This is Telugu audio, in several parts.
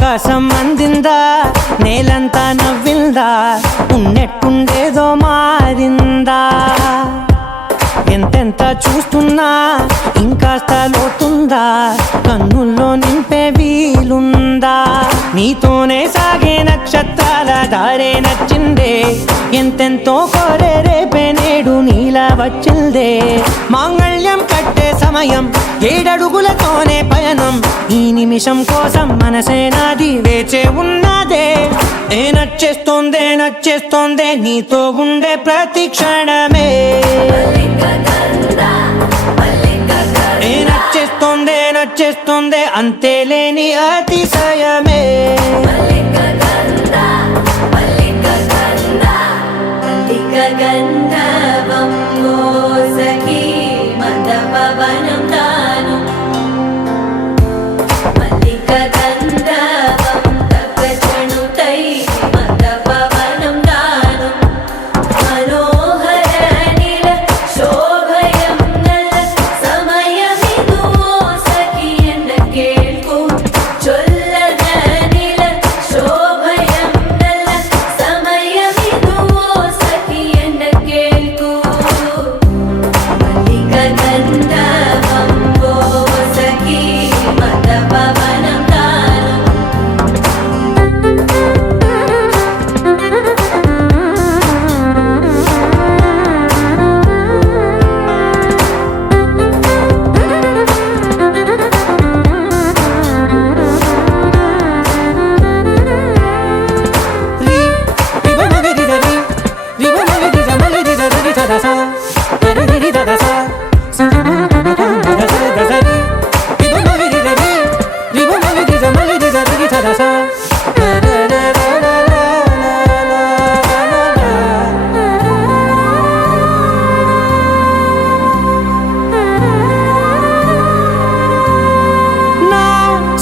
ఆకాశం అందిందా నేలంతా నవ్విందా ఉన్నట్టుండేదో మారిందా ఎంతెంత చూస్తున్నా ఇంకాస్త లోతుందా కన్నుల్లో నింపే వీలుందా నీతోనే సాగే నక్షత్రాల దారే నచ్చిందే ఎంతెంతో కోరే రేపే నేడు నీలా వచ్చిందే మాంగళ్యం కట్టే సమయం 7 అడుగులతోనే పయనం ఈ నిమిషం కోసం మనసే నాది వేచే ఉన్నదే నచ్చేస్తోందే నచ్చేస్తోందే నీతో ఉండే ప్రతి క్షణమే నచ్చేస్తోందే నచ్చేస్తోందే అంతేలేని అతిశయమే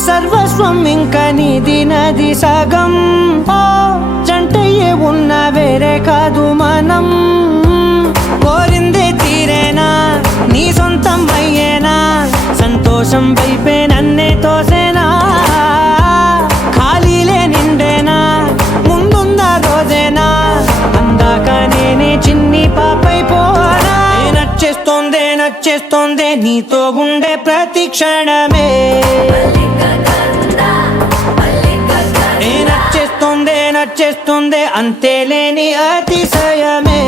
సర్వస్వం ఇంకా నీది నది సగం జంటయ్యే ఉన్న వేరే కాదు మనం కోరిందే తీరేనా నీ సొంతం అయ్యేనా సంతోషం వైపే నన్నే తోసేనా ఖాళీలే నిండేనా ముందుందా రోజేనా అందాక నేనే చిన్ని పాపై పోనా నచ్చేస్తోందే నచ్చేస్తోందే నీతో ఉండే ప్రతి క్షణమే నచ్చేస్తోందే నచ్చేస్తోందే అంతేలేని అతిశయమే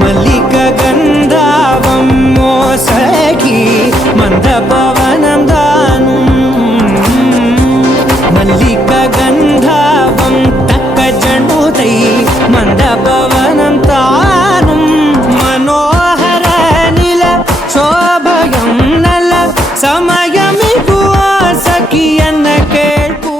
మల్లిక గంధావం మోసగి మంద పవనం దాను మల్లిక గంధావం తక్క జండుతై మంద పవనం తాను మనోహర నిల శోభయం నల సమయమికు ఆసకి అన్న కేಳ್ಕು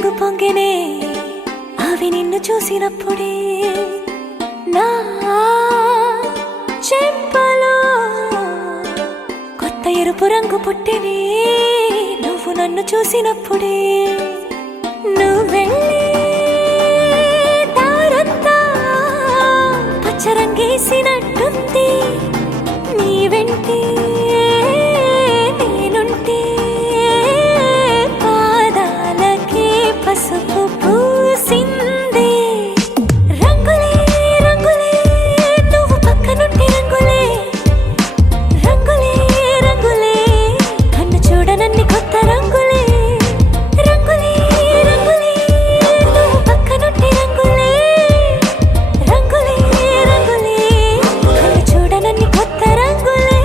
రంగు పొంగెనే అవి నిన్ను చూసినప్పుడే నా చెంపలో కొత్త ఎరుపు రంగు పుట్టెనే నువ్వు నన్ను చూసినప్పుడే నువ్వెళ్ళే దారంతా పచ్చరంగేసినట్టుంది నీ వెంటే నేనుంటే పాదాలకే పసుపు పూసిందే రంగులే రంగులే నువ్వు పక్కనుంటే రంగులే రంగులే రంగులే కన్ను చూడనన్ని కొత్త రంగులే రంగులే రంగులే నువ్వు పక్కనుంటే రంగులే రంగులే రంగులే కన్ను చూడనన్ని కొత్త రంగులే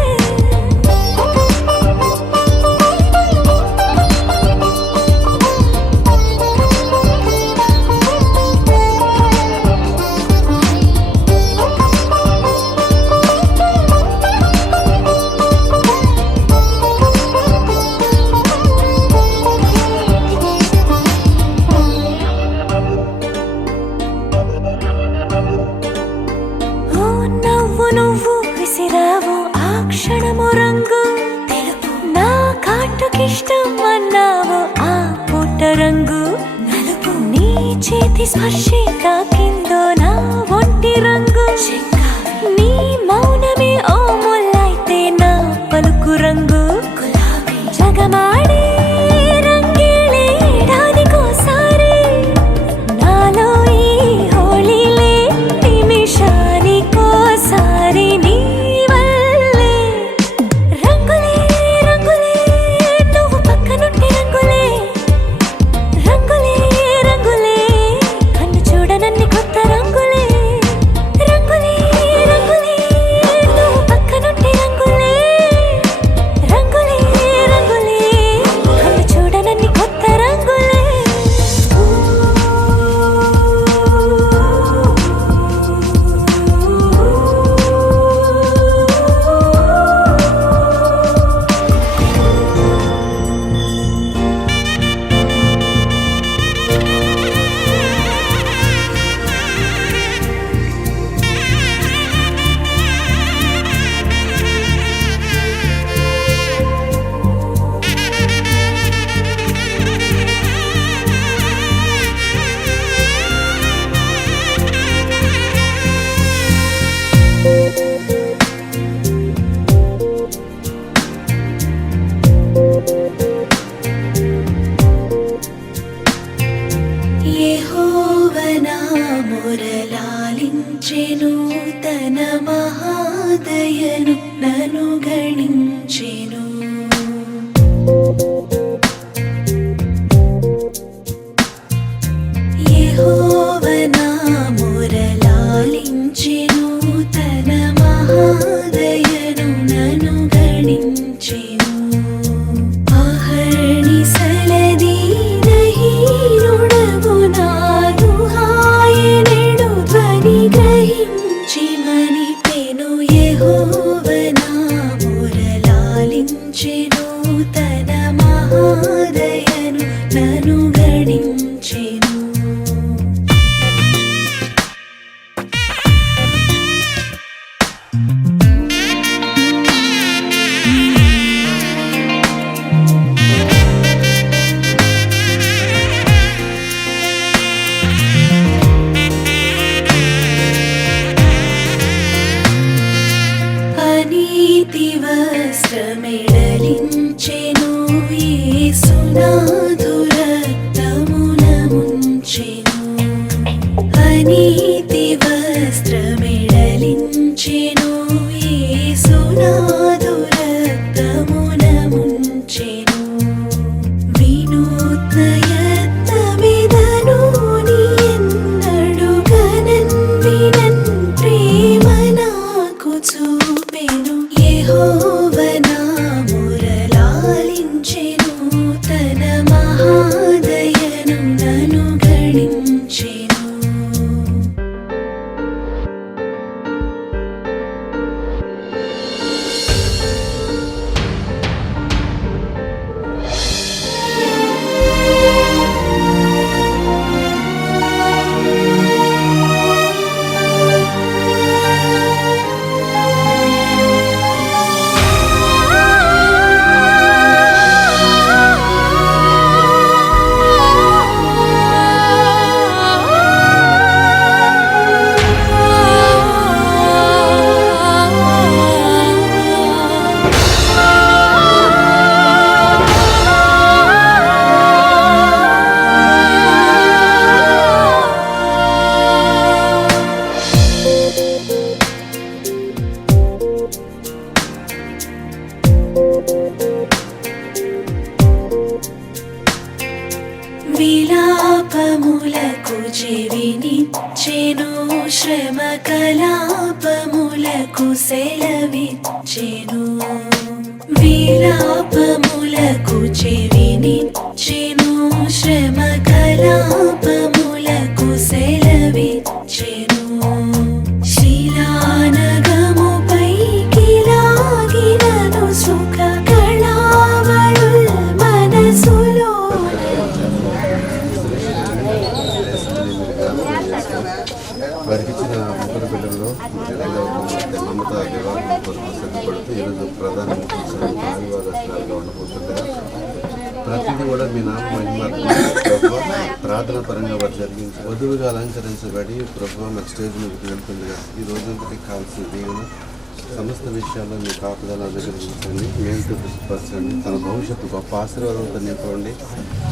ఓ నవ్వు నువ్వు విసిరావు ఆ క్షణము రంగు తెలుపు నా కాటుకిష్టం అన్నావు ఆ పూట రంగు నలుపు నీ చేతి స్పర్శే తాకిందో నా ఒంటి రంగు నీ మౌనమే ఓ ముల్లైతే నా పలుకు రంగు గులాబీ జగమాడే రంగేళే ఏడాదికోసారి నాలో ఈ హోళీలే నిమిషానికోసారి నీ వల్లే రంగులే రంగులే నువ్వు పక్కనుంటే రంగులే రంగులే రంగులే కన్ను చూడనన్ని కొత్త రంగులే రంగులే రంగులే నువ్వు పక్కనుంటే రంగులే రంగులే రంగులే కన్ను చూడనన్ని కొత్త రంగులే యెహోవనా మొరలాలించెను తన మహాదయను నన్ను గణించెను యెహోవనా మొరలాలించెను తన మహాదయను నన్ను గణించెను అహర్నిశలది నహీనుడగు నాదు హాయనెడు ధ్వని గ్రహించి మనిపెను యెహోవనా మొరలాలించెను తన మహాదయను నన్ను గణించెను అనీతి వస్త్రమెడలించెను యేసునాథు రక్తమున ముంచెను అనీతి వస్త్రమెడలించెను యేసునాథు రక్తమున ముంచెను వినూత్న యత్నమిదను నీ ఎన్నడు గనన్ వినన్ ప్రేమ నాకు చూపెను యెహోవనా మొరలాలించెను తన మహాదయను నన్ను గణించెను చెవినిచ్చెను శ్రమ కలాపములకు సెలవిచ్చెను విలాపములకు చెవినిచ్చెను శ్రమ కలాపములకు సెలవిచ్చెను శిలానగముపైకి లాగినను సుఖ కళావళుల్ మనసులో వారికి ఇచ్చిన ముగ్గురు బిడ్డల్లో మమత వివాహం కోసం సిద్ధపడుతూ ఈరోజు ప్రధానమంత్రి ఆదివాదస్తులుగా ఉండబోతుండగా ప్రతిదీ కూడా మీ నామ మహిమాత్మ ప్రార్థన పరంగా వారు జరిగించి వధువుగా అలంకరించబడి ప్రభావ మరి స్టేజ్ మీదకి వెళ్తుండగా ఈ రోజంతటికి కావాల్సిన దీవెన సమస్త విషయాల్లో మీ కాపుదల అనుగ్రహించండి మేలుతో తృప్తిపరచండి తన భవిష్యత్తు గొప్ప ఆశీర్వాదంతో నింపండి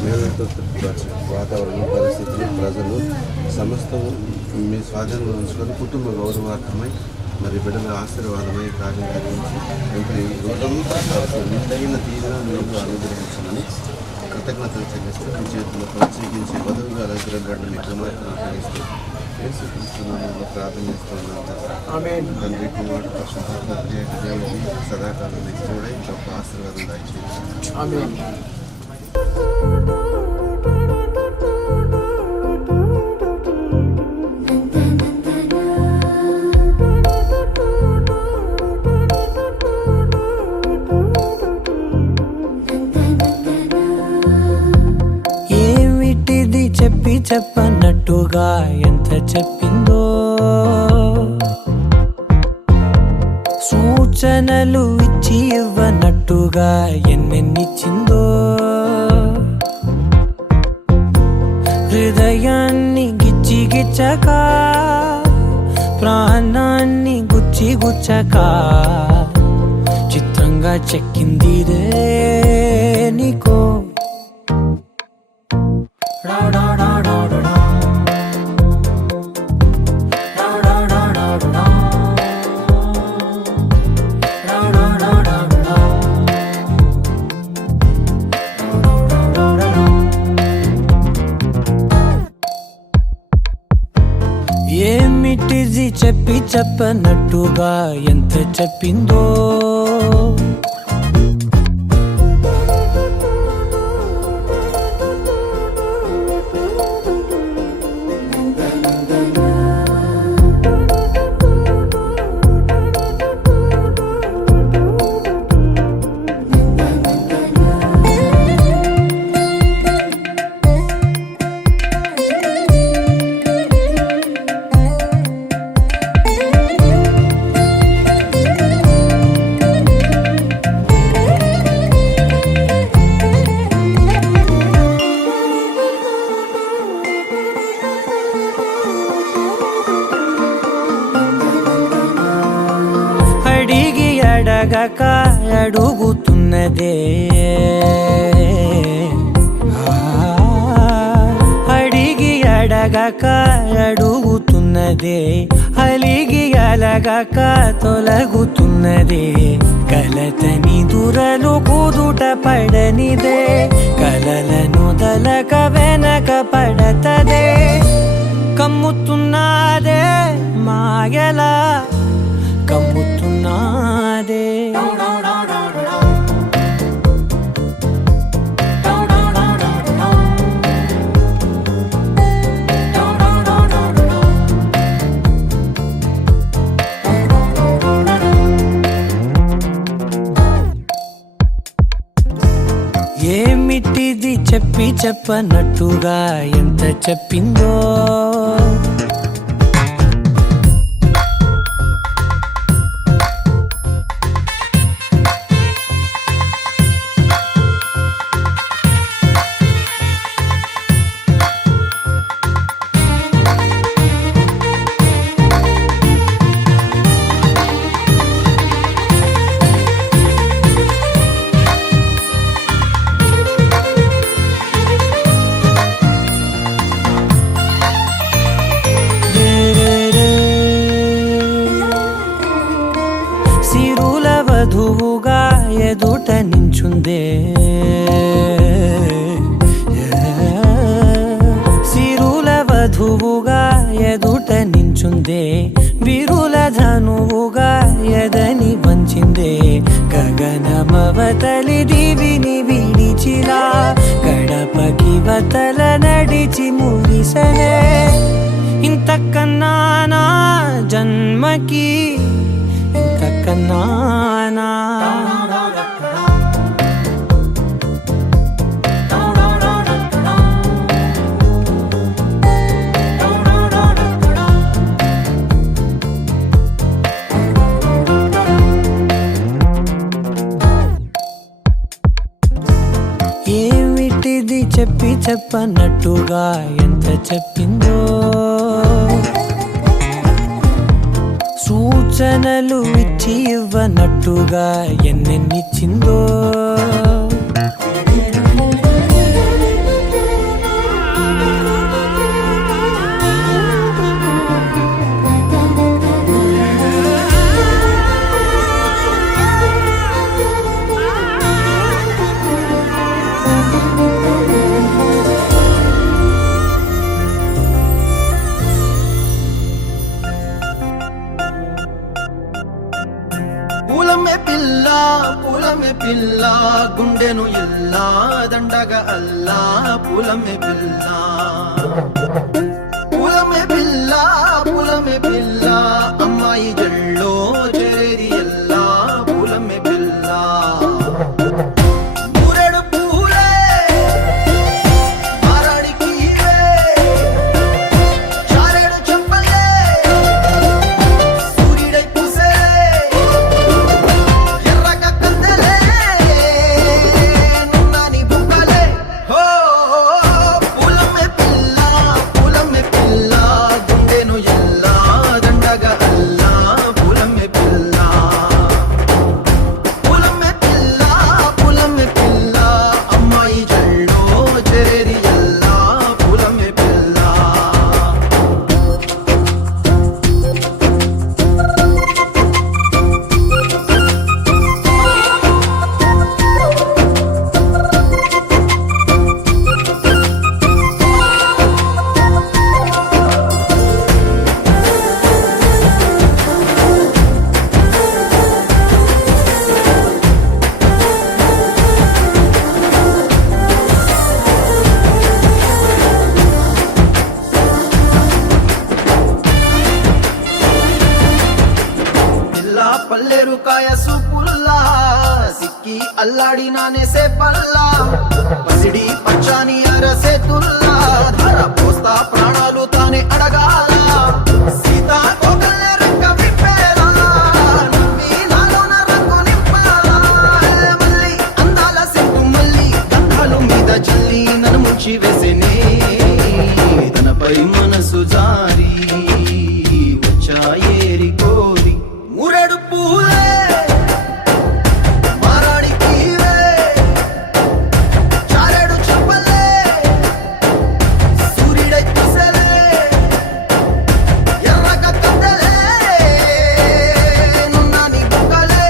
మేలుతో తృప్తిపరచండి వాతావరణం పరిస్థితులు ప్రజలు సమస్తం మీ స్వాధీనంలో ఉంచుకొని కుటుంబ గౌరవార్థమై మరి బిడ్డల ఆశీర్వాదమై కార్యం జరిగించి ఇంకా ఈ రోజంతా కావాల్సిన నిండైన దీవెన మీరు అనుగ్రహించమని కృతజ్ఞతలు చెల్లిస్తూ మీ చేతుల్లో ప్రత్యేకించి వధువుగా అలంకరించబడిన మీ కుమార్తెను అప్పగిస్తూ యేసుక్రీస్తునామములో ప్రార్థన చేస్తున్నాను తండ్రి కుమారుడు పరిశుద్ధాత్మ దేవుడికి సదాకాలం ఇష్టడై గొప్ప ఆశీర్వాదం దయచేయండి. ఏమిటిది చెప్పి చెప్పనట్టుగా ఎంత చెప్పిందో సూచనలు ఇచ్చి ఇవ్వనట్టుగా ఎన్నెన్నిచ్చిందో హృదయాన్ని గిచ్చి గిచ్చక ప్రాణాన్ని గుచ్చి గుచ్చక చిత్రంగా చెక్కింది రే నీకో ఏమిటిది చెప్పి చెప్పనట్టుగా ఎంత చెప్పిందో అడిగి అడగక అడుగుతున్నదే అడిగి అడగక అడుగుతున్నదే అలిగి అలగక తొలగుతున్నదే కలతని దురలు కుదుట పడనిదే కలలను దలక వెనక పడతదే కమ్ముతున్నదే మాయలా కమ్ముతున్నదే ఏమిటిది చెప్పి చెప్పనట్టుగా ఎంత చెప్పిందో వధువుగా ఎదుట నించుందే సిరుల వధు వధువుగా ఎదుట నించుందే వీరుల ధనువుగా ఎదని వంచిందే గగనమవతలి దివిని విడిచిలా గడపకి వతల నడిచి మురిసనే ఇంతకన్నా నా జన్మకి ఇంతకన్నా నా ఏమిటిది చెప్పి చెప్పనట్టుగా ఎంత చెప్పిందో సూచనలు ఇచ్చి ఇవ్వనట్టుగా ఎన్నెన్నిచ్చిందో పూలమే పిల్ల గుండెను ఎల్లా దండగ అల్లా పూలమే పిల్ల పూలమే పిల్ల అమ్మాయి జల్లో చేరేది ఎల్లా పూలమే పిల్ల పూరెడు పూలే మారాడికి చారెడు చెప్పలే సూర్యుడై పూసే పల్లెరుకాయ సూపుల్లా సిక్కి అల్లాడి నానేసే పల్లా పసిడి పచ్చాని అరసే తుల్లా ధర పోస్తా ప్రాణాలు తానే అడగాల సీతా కోకల్లే రెక్క విప్పేలా నవ్వి నాలోన రంగు నింపాలా మళ్ళీ అందాల సెంటు మళ్ళీ గంధాలు మీద చల్లి నన్ను ముంచి వేసేనే తనపై మనసు జారి వచ్చాయేరి కోరి మురడు పూలే మారాడికి చారెడు చెప్పలే సూర్యుడై పూసలే ఎర్రగ కద్దలే నున్నాని బుక్కలే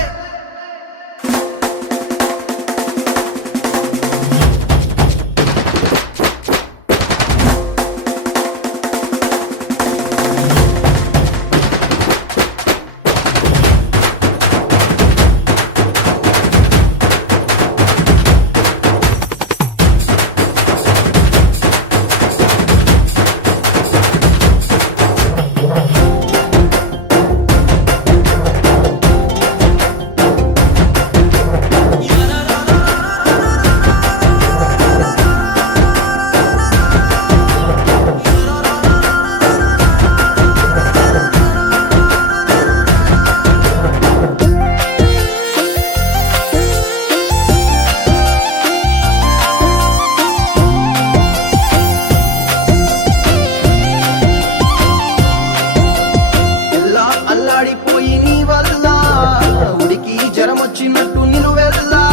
వచ్చినట్టు నిలువెల్లా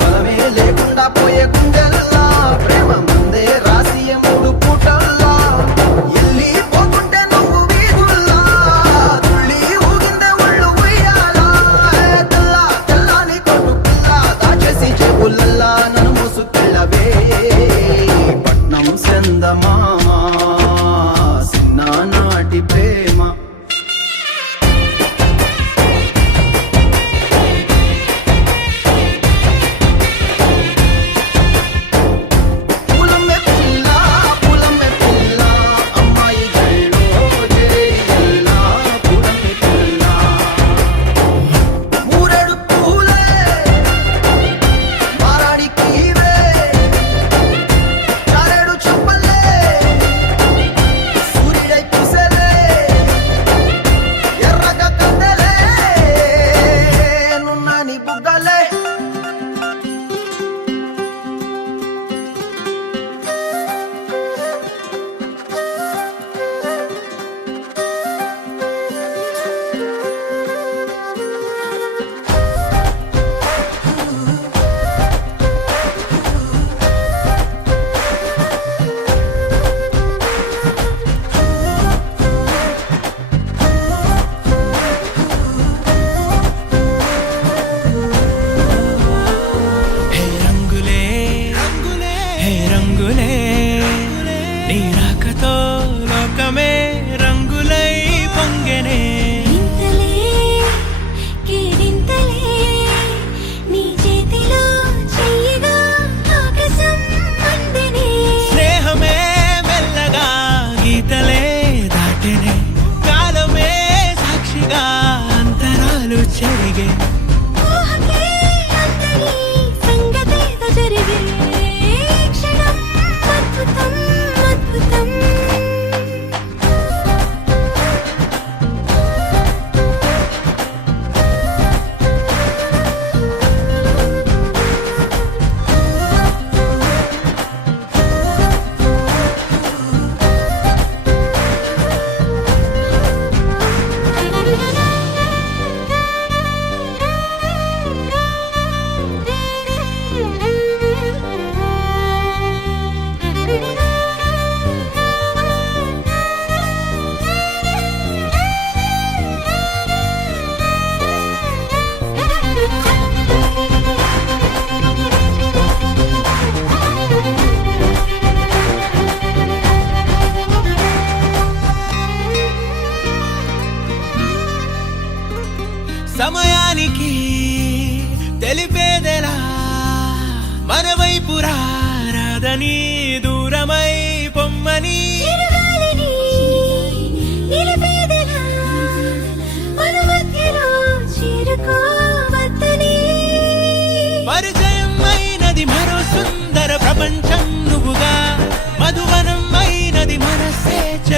బలమే లేకుండా పోయే గుండెల్లా ప్రేమ ముందే రాసియ మూడు పూటల్లా ఎల్లి పోతుంటే నువ్వు వీధుల్లా తుళ్ళి ఊగిందే ఒళ్ళు ఉయ్యాలా తెల్లా తెల్లాని కొట్టు పిల్ల దాచేసి చెవులల్లా నన్ను మోసుకెళ్ళవే పట్నం చందమామ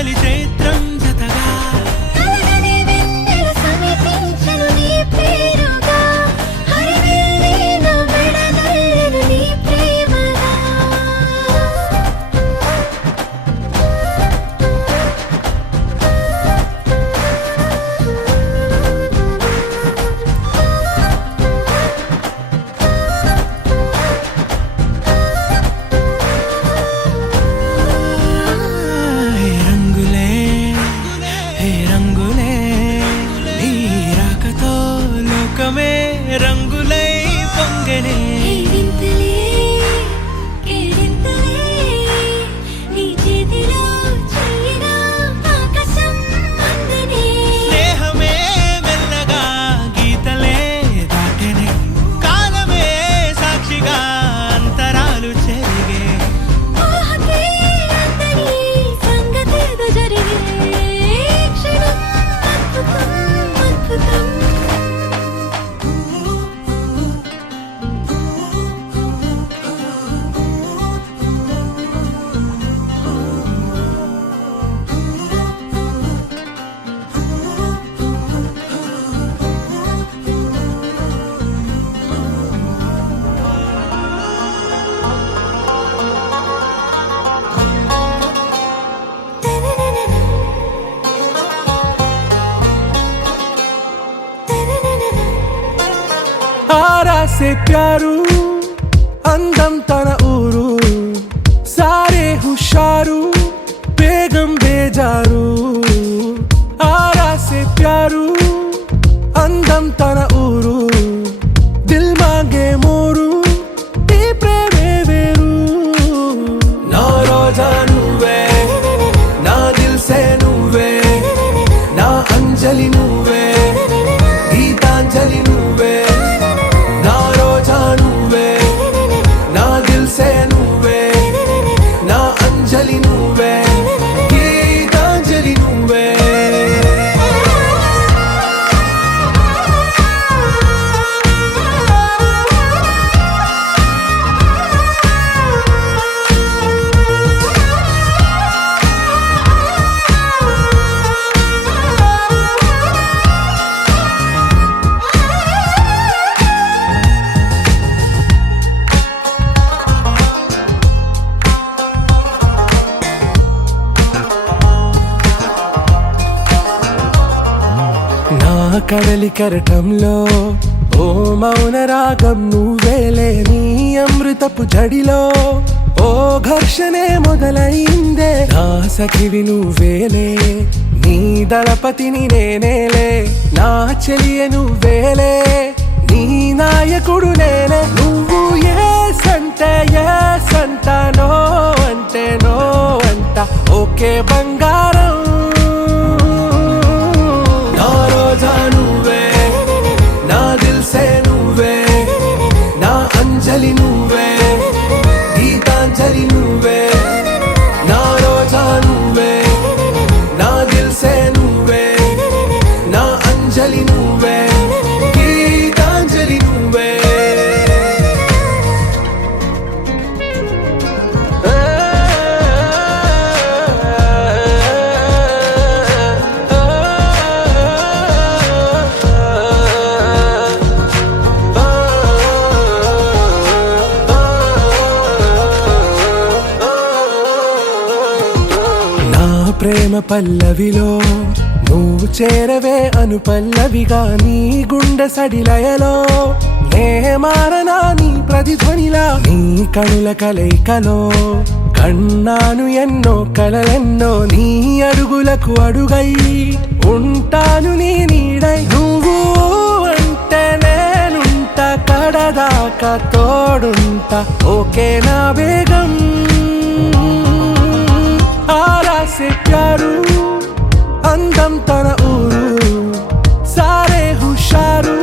చలి చైత్రం జతగా కలగని వెన్నెల సమీపించెను నీ పేరుగా హరివిల్లి నా మెడనల్లెను నీ ప్రేమగా హే రంగులే హే రంగులే నీ రాకతో లోకమే రంగులై పొంగనే కేరింతలే కేరింతలే నీ చేతిలో చెయ్యినా ఆకాశం అందనే స్నేహమే మెల్లగా గీతలే దాటెనే కాలమే సాక్షిగా అంతరాలు చెరిగే ఊహకే అందని సంగతేదో జరిగే క్షణం అద్భుతం అద్భుతం आरा से प्यारू అందం తన ఊరు సారే హుషారు బేగం బేజారు ఆరా సే ప్యారు అందం తన ఊరు దిల్ మాంగే మోరు ఈ ప్రేమే వేరు నా రోజా నువ్వే నా దిల్ సే నువ్వే నా అంజలి నువ్వే గీతాంజలి నువ్వే నా రోజా నువ్వే నా దిల్ సే నువ్వే నా అంజలి నువ్వే గీతాంజలి నువ్వే నా కడలి కరటంలో ఓ మౌన రాగం నువ్వేలే నీ అమృతపు జడిలో ఓ ఘర్షణే మొదలైందే నా సఖివి నువ్వేలే నీ దళపతిని నేనేలే నా చెలియ నువ్వేలే నీ నాయకుడు నేనే నువ్వు ఏ సంట నో అంటే నో అంట ఓకే బంగారం నా రోజా నువ్వే నా దిల్ సే నువ్వే నా అంజలి నువ్వే గీతాంజలి నువ్వే నా రోజా నువ్వే నా దిల్ సే నువ్వే నా అంజలి నువ్వే గీతాంజలి నువ్వే ప్రేమ పల్లవిలో నువ్వు చేరవే అను పల్లవిగా నీ గుండె సడిలయలో నే మారనా నీ ప్రతిధ్వనిలా నీ కనుల కలయికలో కన్నాను ఎన్నో కలలెన్నో నీ అడుగులకు అడుగై ఉంటాను నీ నీడై నువ్వు అంటే నేనుంట కడదాకా తోడుంటా ఓకే నా బేగం ఆరా సే ప్యారు అందం తన ఊరు సారే హుషారు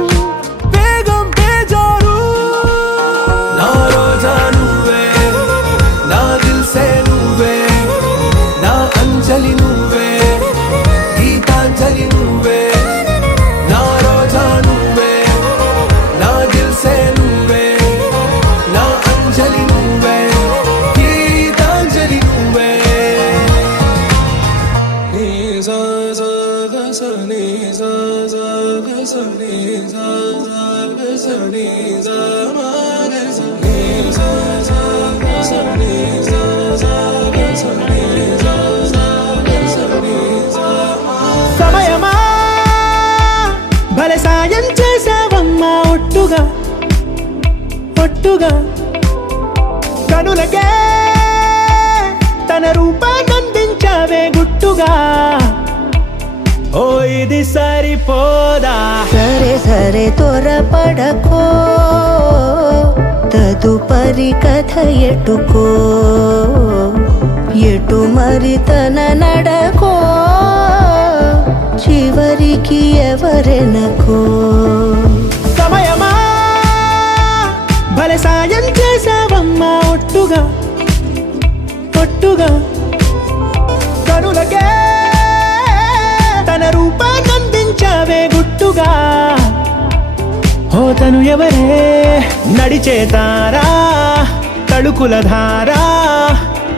బేగం బేజారు నా రోజా నువ్వే నా దిల్ సే నువ్వే నా అంజలి నువ్వే గీతాంజలి నువ్వే నా రోజా నువ్వే నా దిల్ సే నువ్వే నా అంజలి నువ్వే గీతాంజలి నువ్వే సమయమా భలే సాయం చేసావమ్మా ఒట్టుగా ఒట్టుగా కనులకే తన రూపాన్నందించావే గుట్టుగా ఓ ఇది సరిపోదా సరే సరే త్వరపడకో తదుపరి కథ ఎటుకో ఎటు మరి తన నడకో చివరికి ఎవరెనకో సమయమా భలే సాయం చేసావమ్మా ఒట్టుగా ఒట్టుగా కనులకే తన రూపాన్నందించావే గుట్టుగా ఓ తను ఎవరే నడిచేతారా తళుకుల ధారా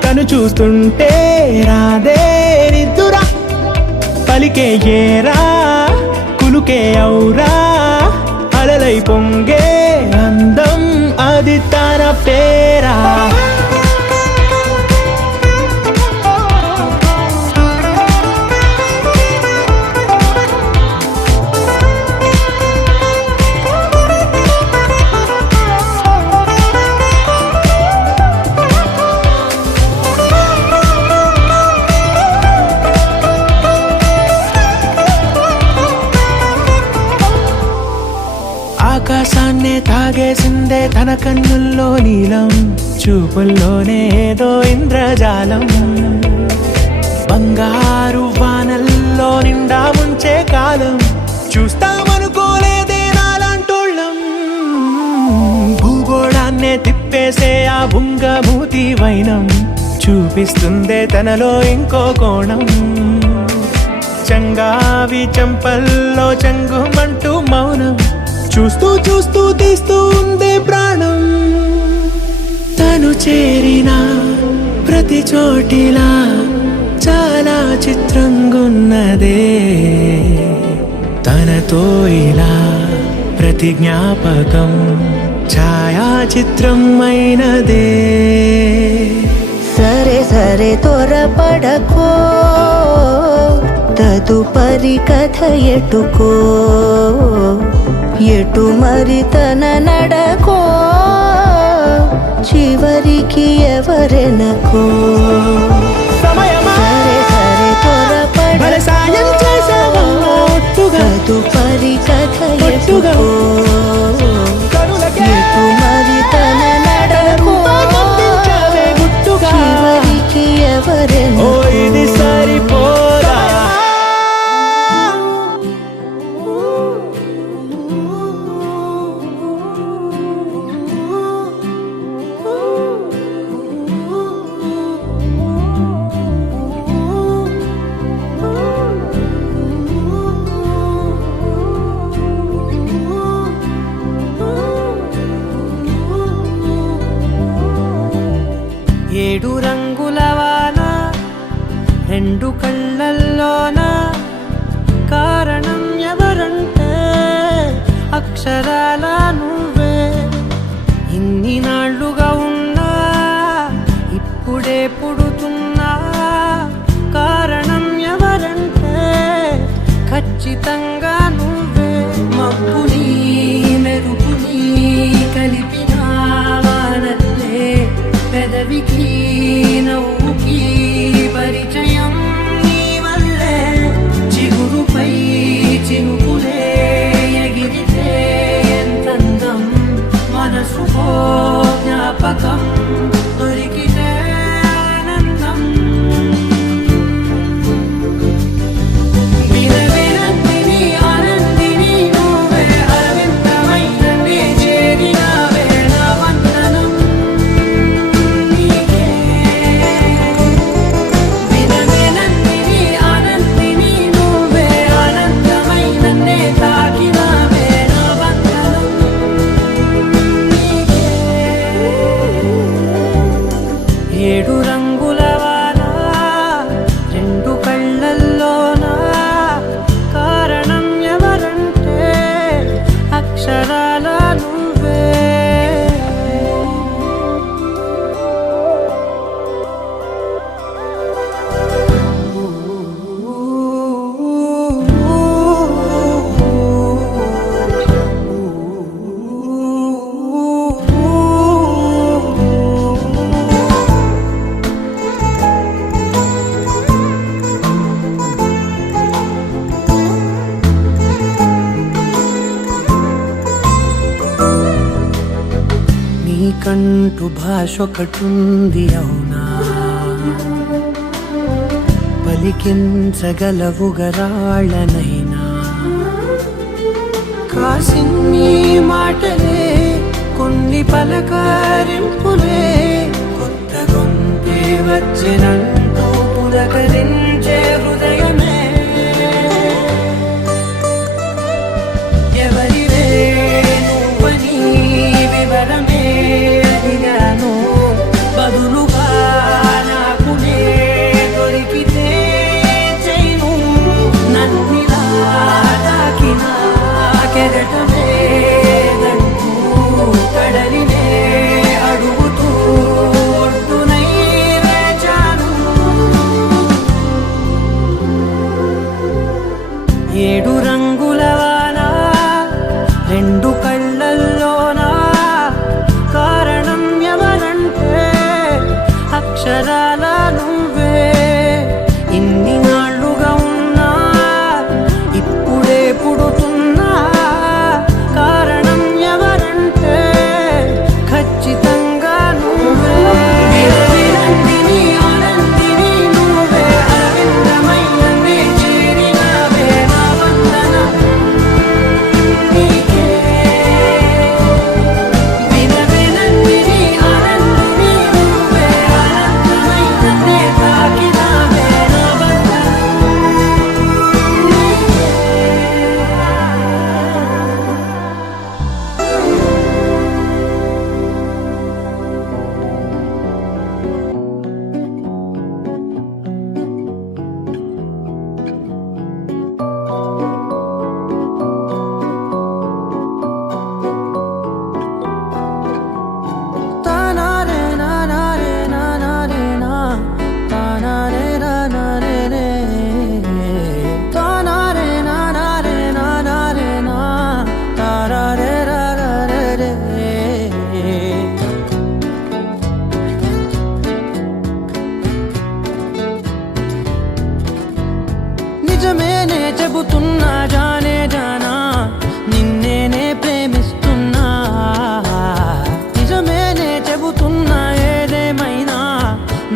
తను చూస్తుంటే రాదే నిద్దురా పలికే ఏరా కులుకే ఔరా అలలై పొంగే అందం అది తన పేరా ఆకాశాన్నే తాగేసిందే తన కన్నుల్లో నీలం చూపుల్లోనే ఏదో ఇంద్రజాలం బంగారు వానల్లో నిండా ఉంచే కాలం చూస్తామనుకోలేదే నాలాంటోళ్ళం భూగోళాన్నే తిప్పేసే ఆ బుంగమూతి వైనం చూపిస్తుందే తనలో ఇంకో కోణం చంగావి చంపల్లో చంగుమంటూ మౌనం చూస్తూ చూస్తూ తీస్తూ ఉందే ప్రాణం తను చేరిన ప్రతి చోటిలా చాలా చిత్రంగున్నదే తనతో ఇలా ప్రతి జ్ఞాపకం ఛాయాచిత్రం అయినదే సరే సరే త్వరపడకో తదుపరి కథ ఎటుకో ఎటు మరి తన నడకో చివరికి ఎవరెనకో సమయమా సరే సరే భలే సాయం త్వరపడకో చేసావమ్మా ఒట్టుగా తదుపరి కథ ఒట్టుగా ఎటుకో కనులకే ఎటు మరి తన నడకో రూపాన్నందించావే గుట్టుగా చివరికి ఓ ఎవరెనకో ఇది సరిపోదా ఏడు రంగుల వాన రెండు కళ్ళల్లోన కారణం ఎవరంటే అక్షరాల నువ్వే ఇన్ని నాళ్ళుగా ఉన్నా ఇప్పుడే పుడుతున్నా కారణం ఎవరంటే ఖచ్చితంగా నువ్వే మబ్బుని మెరుపుని కలిపిన వానల్లే పెదవికి నవ్వుకి పరిచయం నీ వల్లే చిగురుపై చినుకులే ఎగిరితే ఎంతందం మనసుకో జ్ఞాపకం దొరికితే ఆనందం వినవినందిని ఆనందిని నువ్వే అరవిందమైన నే చేరినావే నా వందనం నీకే వినవినందిని ఆనందిని నువ్వే ఆనందమైన నే తాకినావే నా వందనం నీకే నీకంటూ భాష ఒకటుంది అవునా, పలికించగలవు గరాళ్ళనైనా. కాసిన్ని మాటలే కొన్ని పలకరింపులే, కొత్త గొంతే వచ్చినంటూ పులకరించే హృదయమే. ఎవరివే నువ్వని వివరమే అడిగాను, బదులుగా నాకునే దొరికితే చేయను. నన్నిలా తాకినా కెరటమే గంటూ కడలినే అడుగుతూ ఒడ్డునై వేచాను. ఏడు రంగుల వాన రెండు కళ్ళల్లోనా, కారణం ఎవరంటే అక్షరాల నువ్వే. ఇన్ని నాళ్ళుగా ఉన్నా ఇప్పుడే పుడుతున్నా, కారణం ఎవరంటే ఖచ్చితంగా నువ్వే. వినందిని ఆనందిని నువ్వే, అరవిందమై నన్నే చేరినావే. నా వందనం నీకే. వినందిని ఆనందిని నువ్వే, అనంతమై నన్నే తాకినావే. నా వందనం నీకే. తానారే నానారే నానారే నా, తానారే నానారే రే. తానారే నానారే నానారే నా, తారారే రారారే రే. నిజమేనే చెబుతున్నా జానే జానా, నిన్నేనే ప్రేమిస్తున్నా. నిజమేనే చెబుతున్నా ఏదేమైనా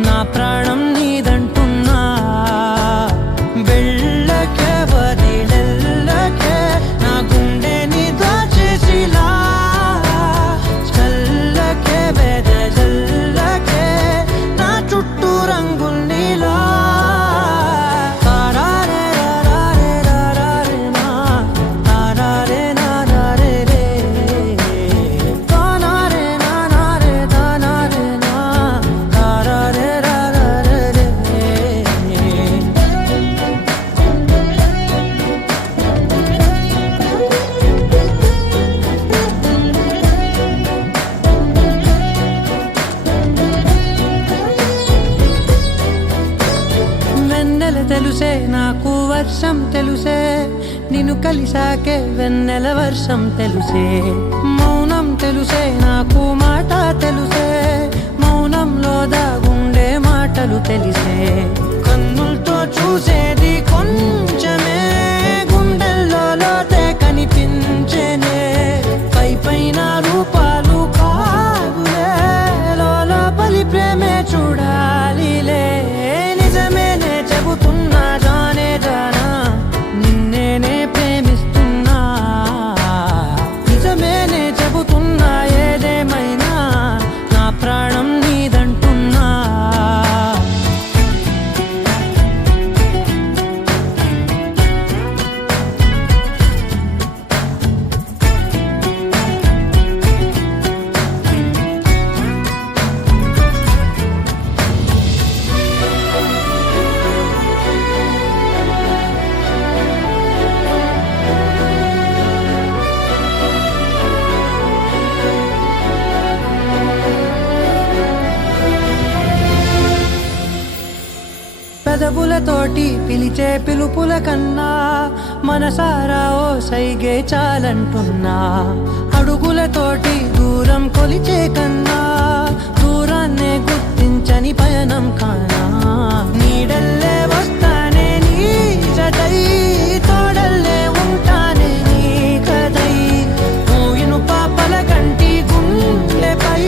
నా ప్రాణం నీదంటున్నా. వెళ్ళకే వదిలెళ్ళకే నా గుండెని దాచేసిలా, చల్లకే వెదజల్లకే నా చుట్టూ రంగుల్నిలా. తారారే రారారే రారారే నా, తారారే నారారే రే. తానారే నానారే తానారే నా, తారారే రారారే రే. వెన్నెల తెలుసే నాకు వర్షం తెలుసే, నిన్ను కలిసాకే వెన్నెల వర్షం తెలుసే. మౌనం తెలుసే నాకు మాట తెలుసే, మౌనంలో దాగుండే మాటలు తెలిసే. కన్నులతో చూసేది కొంచెమే, గుండెల్లో లోతే కనిపించేనే. పై పైన రూపాలు కాదులే, లోపలి ప్రేమే చూడాలిలే. నిజమేనే చెబుతున్నా జానే జానా, నిన్నేనే ప్రేమిస్తున్నా. నిజమేనే చెబుతున్నా ఏదేమైనా నా ప్రాణం నీదంటున్నా. పెదవులతోటి పిలిచే పిలుపుల కన్నా మనసారా ఓ సైగే చాలంటున్నా. అడుగులతోటి దూరం కొలిచే కన్నా దూరాన్నే గుర్తించని పయనం కానా. నీడల్లే వస్తానే నీ జతై, తోడల్లే ఉంటానే నీ కదై. మోయిను పాపల కంటి గుండెపై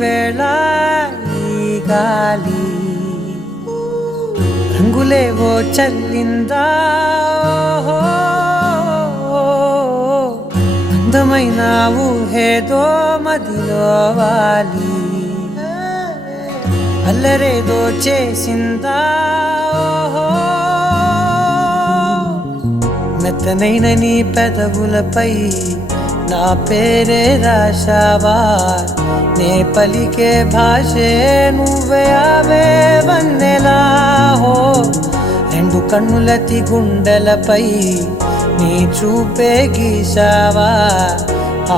వేళ ఈ గాలి రంగులేవో చల్లిందా అందమైన ఊహేదో మదిలో వాలి అల్లరేదో చేసిందా మెత్తనైన నీ పెదవులపై నా పేరే రాశావా నే పలికే భాషే నువ్వే అవే వన్నెలా హో రెండు కన్నులతి గుండెలపై నీ చూపే గీశావా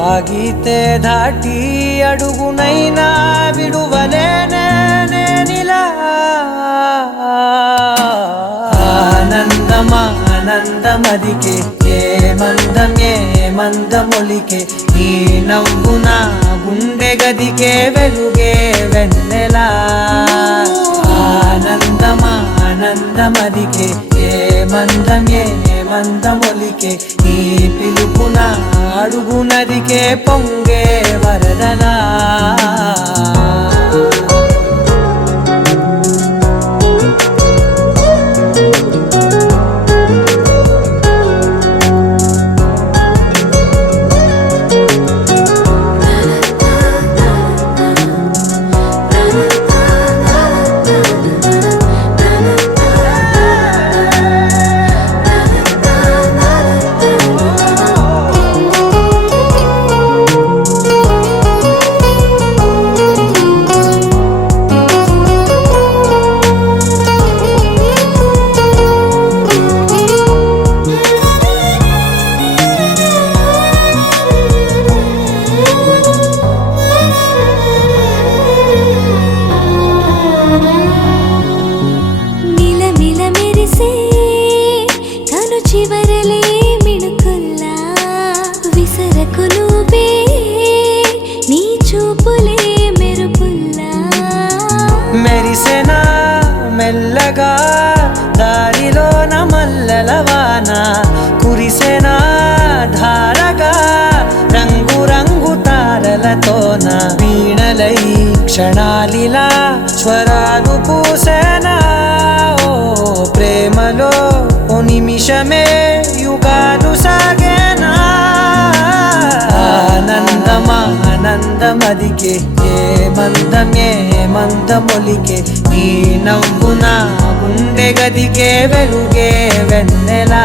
ఆగితే దాటి అడుగునైనా విడువలేనే నేనిలా ఆనందమా ఆనందమదికే ఏ మందమొలికే ఈ నవ్వు నా గుండె గదికే వెలుగే వెన్నెలా ఆనందమా ఆనందమదికే ఏ మందమొలికే ఈ పిలుపున అడుగు నదికే పొంగే వరదలా మెరిసెనా మెల్లగా దారిలోన మల్లెలవాన కురిసెనా ధారగా రంగు రంగు తారలతోన వీణలై క్షణాలిలా స్వరాలు పూసేనా ఓ ప్రేమలో ఓ నిమిషమే యుగాలు సాగేనా ఆనందమా ఆనందమదికే ఏ మందమొలికే ఈ నవ్వు నా గుండె గదికే వెలుగే వెన్నెలా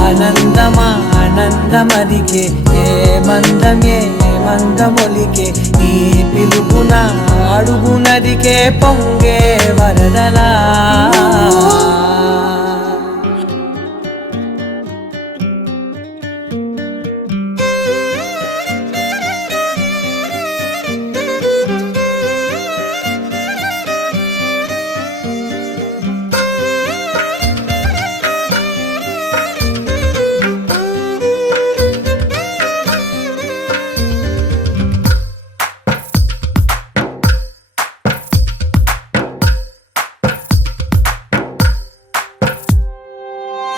ఆనందమా ఆనందమదికే ఏ మందమొలికే ఈ పిలుపున అడుగు నదికే పొంగే వరదలా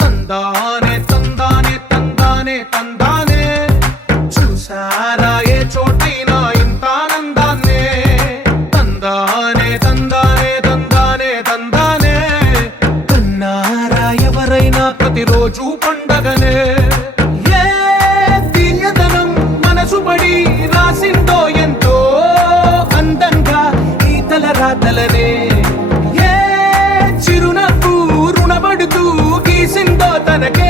తందానే తందానే తందానే తందానే చూసారా ఏ చోటైనా ఇంత ఆనందాన్నే తందానే తందానే తందానే తందానే కన్నారా ఎవరైనా ప్రతిరోజు పండగనే ఏ తీయదనం మనసు పడి రాసిందో ఎంతో అందంగా ఈ తలరాతలనే ఏ చిరునవ్వు రుణపడుతూ గీసిందో తనకే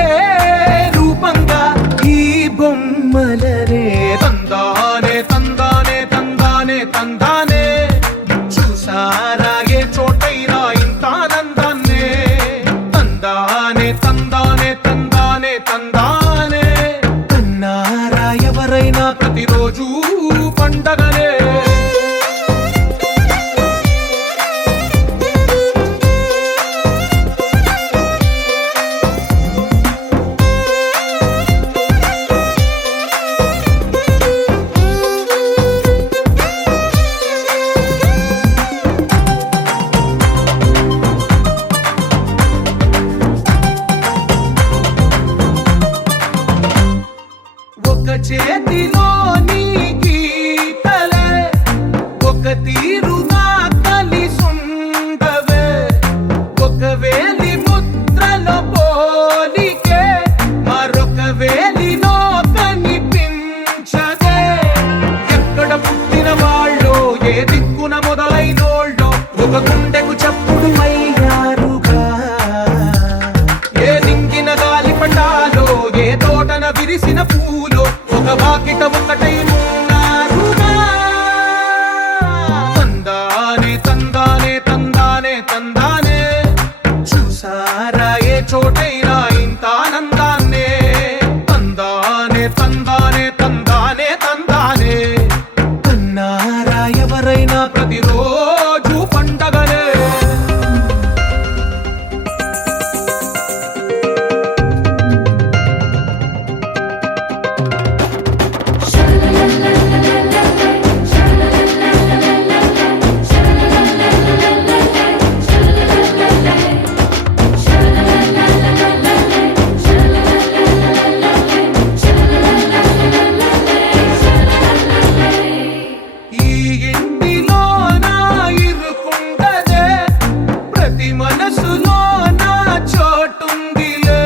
మనసులో నా చోటుందిలే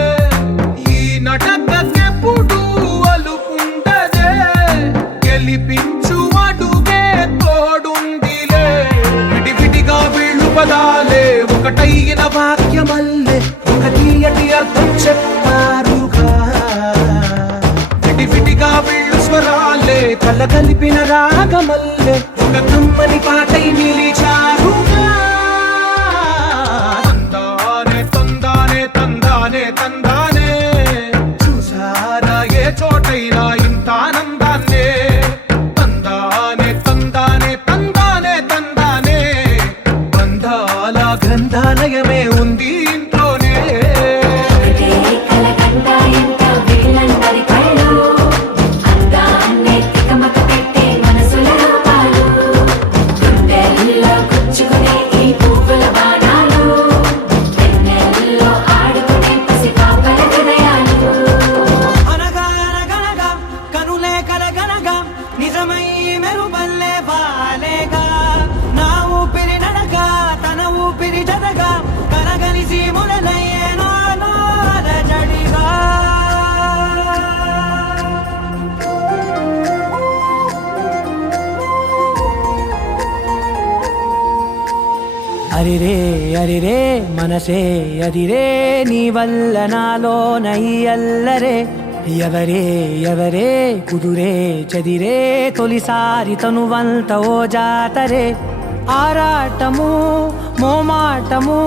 ఈ నటకెప్పుడు అలుపుండదే గెలిపించు అడుగే తోడుందిలే విడివిడిగా వీళ్ళు పదాలే ఒకటైన వాక్యమల్లే ఒక తీయటి అర్థం చెప్పారుగా విడివిడిగా వీళ్ళు స్వరాలే కల కలిపిన రాగమల్లే ఒక కమ్మని పాటై నిలిచారుగా తందానే తందానే తందానే తందానే చూసారా ఏ చోటైనా ఇంత ఆనందాన్నే తందానే తందానే తందానే తందానే బంధాల గ్రంథాలయమే ఉంది ఇంట్లోనే ఒకటే కలకండ ఎంత వీళ్ళందరి కళ్ళు అందాన్నే తికమక పెట్టే మనసుల రూపాలు గుండెల్లో గుచ్చుకునే ఈ పువ్వుల బాణాలు వెన్నెల్లో ఆడుకునే పసిపాపల హృదయాలు అనగా అనగనగా కనులే కలగనగా నిజమై మెరుపల్లే బాలేగా నా ఊపిరి నడక తన ఊపిరి జడగా కలగలిసి మురలయ్యేనో జడిగా అరిరే అరిరే మనసే అదిరే నీ వల్ల నాలో నయ్యల్లరే ఎవరే ఎవరే కుదురే చదిరే తొలిసారి తనువంత ఓ జాతరే ఆరాటము మోమాటము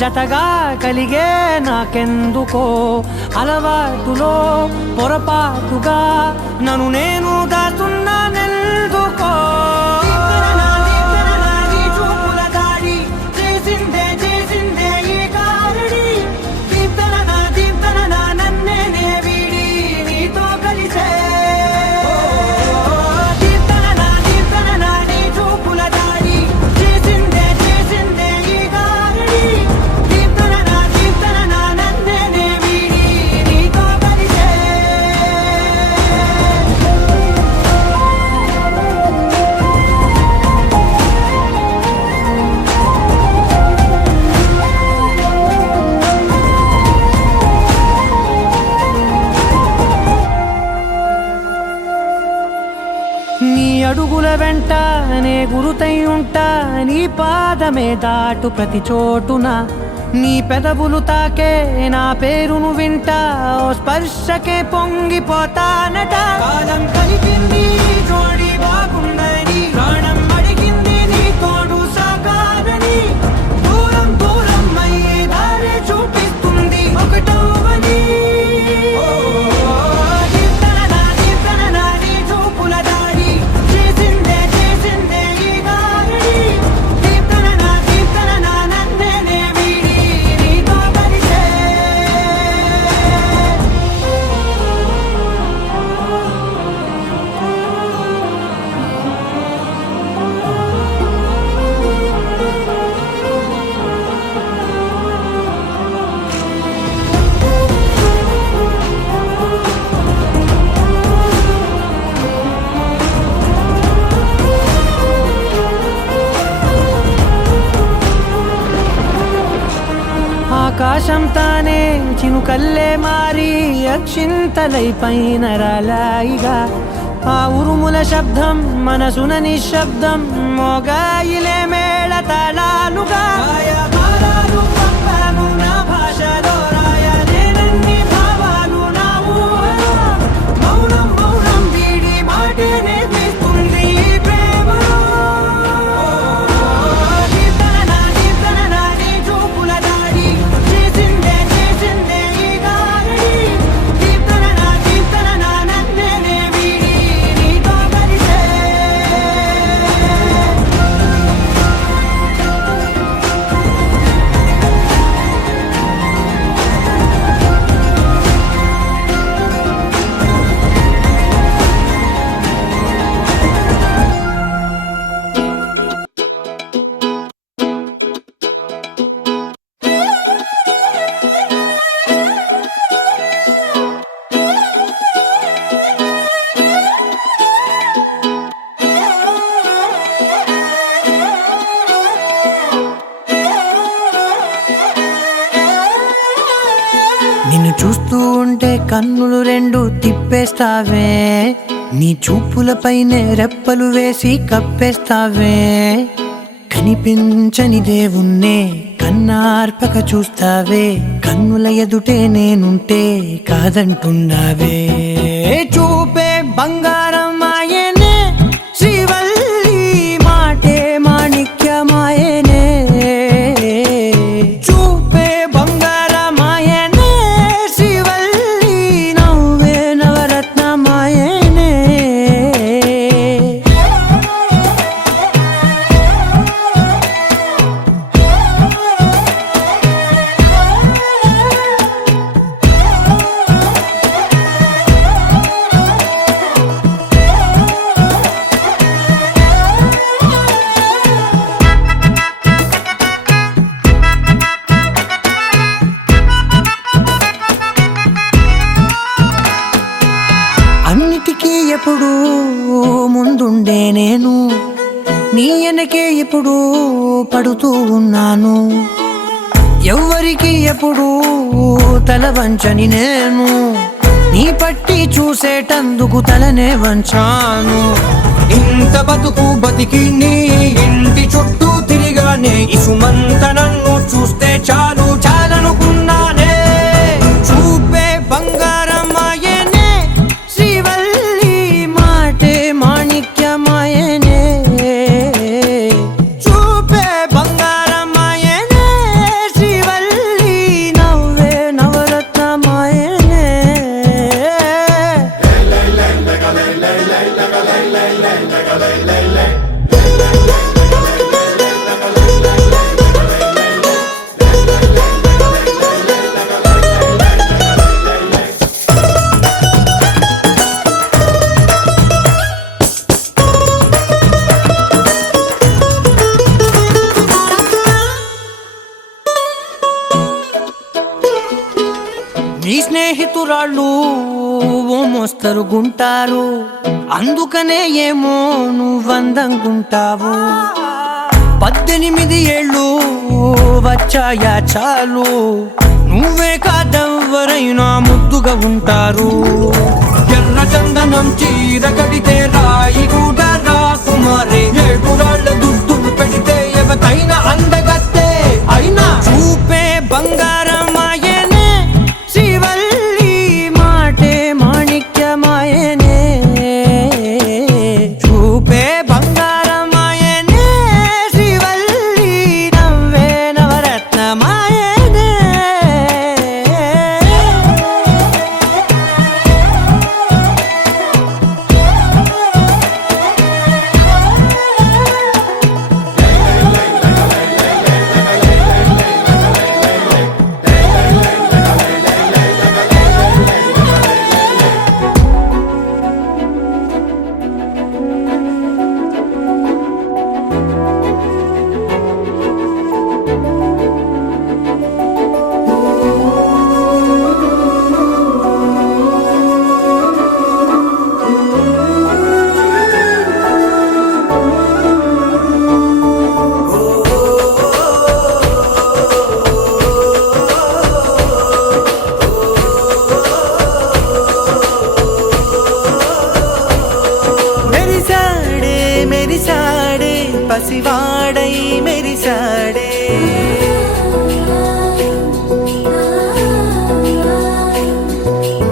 జతగా కలిగే నాకెందుకో అలవాటులో పొరపాటుగా నన్ను నేను దాచున్నానెందుకో నీ అడుగుల వెంట నే గురుతై ఉంటా నీ పాదమే దాటు ప్రతి చోటున నీ పెదవులు తాకే నా పేరును వింటా ఓ స్పర్శకే పొంగిపోతానట కాలం కలిపింది జోడి బాగుందని ప్రాణం అడిగింది నీ తోడు సాగాలని దూరం దూరం అయ్యే దారి చూపిస్తుంది ఒకటవని ఆకాశం తానే చినుకల్లే మారి అక్షింతలై పైన రాలాయిగా ఆ ఉరుముల శబ్దం మనసున నిశ్శబ్దం మోగాయిలే మేళ తాళాలుగా నా భాషలో రాయలేనన్ని భావాలు నా ఊహలో మౌనం మౌనం వీడి మాటే నేర్పిస్తుంది ప్రేమలో నిన్ను చూస్తూ ఉంటే కన్నులు రెండు తిప్పేస్తావే, నీ చూపులపైనే రెప్పలు వేసి కప్పేస్తావే. కనిపించని దేవుణ్ణే కన్నార్పక చూస్తావే, కన్నుల ఎదుటే నేనుంటే కాదంటున్నావే. చూపే బంగారం ఆయనే శ్రీవల్లి, మాటే మాణిక్యమాయనే. చూపే బంగారమాయనే శ్రీవల్లి, నవ్వే నవరత్నమాయనే. అన్నిటికీ ఎప్పుడు ముందుండే నేను, నీ వెనకే ఎప్పుడు పడుతూ ఉన్నాను. ఎవ్వరికి ఎప్పుడు తల వంచని నేను, నీ పట్టి చూసేటందుకు తలనే వంచాను. ఇంత బతుకు బతికి నీ ఇంటి చుట్టూ తిరిగానే, ఇసుమంత నన్ను చూస్తే చాలు చాలనుకున్నానే. చూపే బంగారమాయనే శ్రీవల్లి, మాటే మాణిక్యమాయనే. చూపే బంగారమాయనే శ్రీవల్లి, నవ్వే నవరత్నమాయనే. నీ స్నేహితురాళ్ళు ఓ మోస్తరుగుంటారు, అందుకనే ఏమో నువ్వందంగుంటావు. 18 ఏళ్ళు వచ్చాయా చాలు, నువ్వే కాదెవ్వరైనా ముద్దుగా ఉంటారు. ఎర్ర చందనం చీర కడితే రాయి కూడా రాకుమారే, 7 రాళ్ళ దుద్దులు పెడితే ఎవతైనా అందగత్తే అయినా. చూపే బంగారమాయనే శ్రీవల్లి, మాటే మాణిక్యమాయనే. చూపే బంగారమాయనే శ్రీవల్లి, నవ్వే నవరత్నమాయనే. మెరిసాడే మెరిసాడే పసివాడై మెరిసాడే.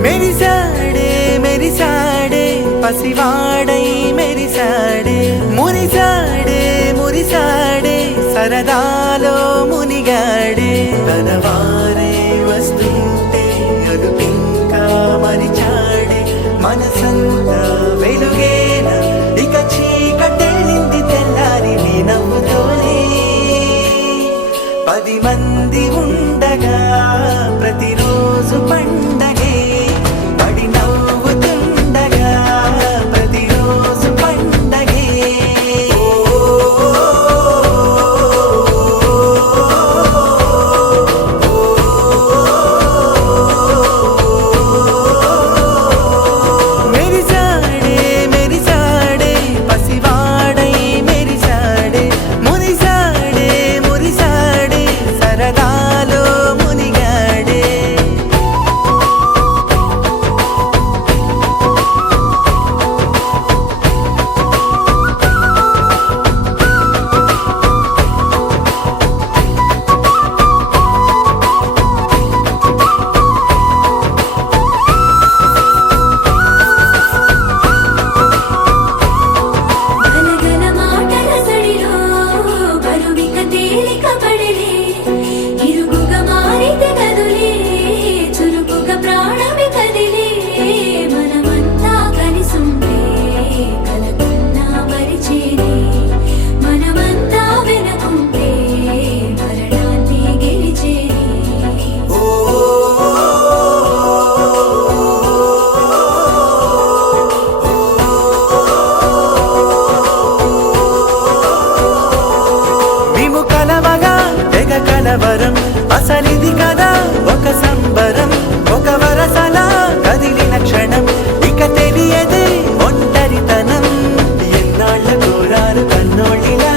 మెరిసాడే మెరిసాడే పసివాడై మెరిసాడే. మురిసాడే మురిసాడే సరదాలో మునిగాడే. తనవారే వస్తుంటే అదుపింకా మరిచాడే. మనసంతా వెలుగేన ఇక చీకటెళ్ళింది తెల్లారి నీ నవ్వుతోనే. 10 మంది ఉండగా ప్రతిరోజు పండగే, పడి నవ్వుతుండగా ప్రతిరోజు పండగే. మెరిసాడే మెరిసాడే పసివాడై మెరిసాడే. మురిసాడే మురిసాడే సరదాలో మునిగాడే. వరం అసలిది కదా ఒక సంబరం ఒక వరసలా కదిలిన క్షణం ఇక తెలియదే ఒంటరితనం ఎన్నాళ్ళ కోరారు కన్నోళ్ళిలా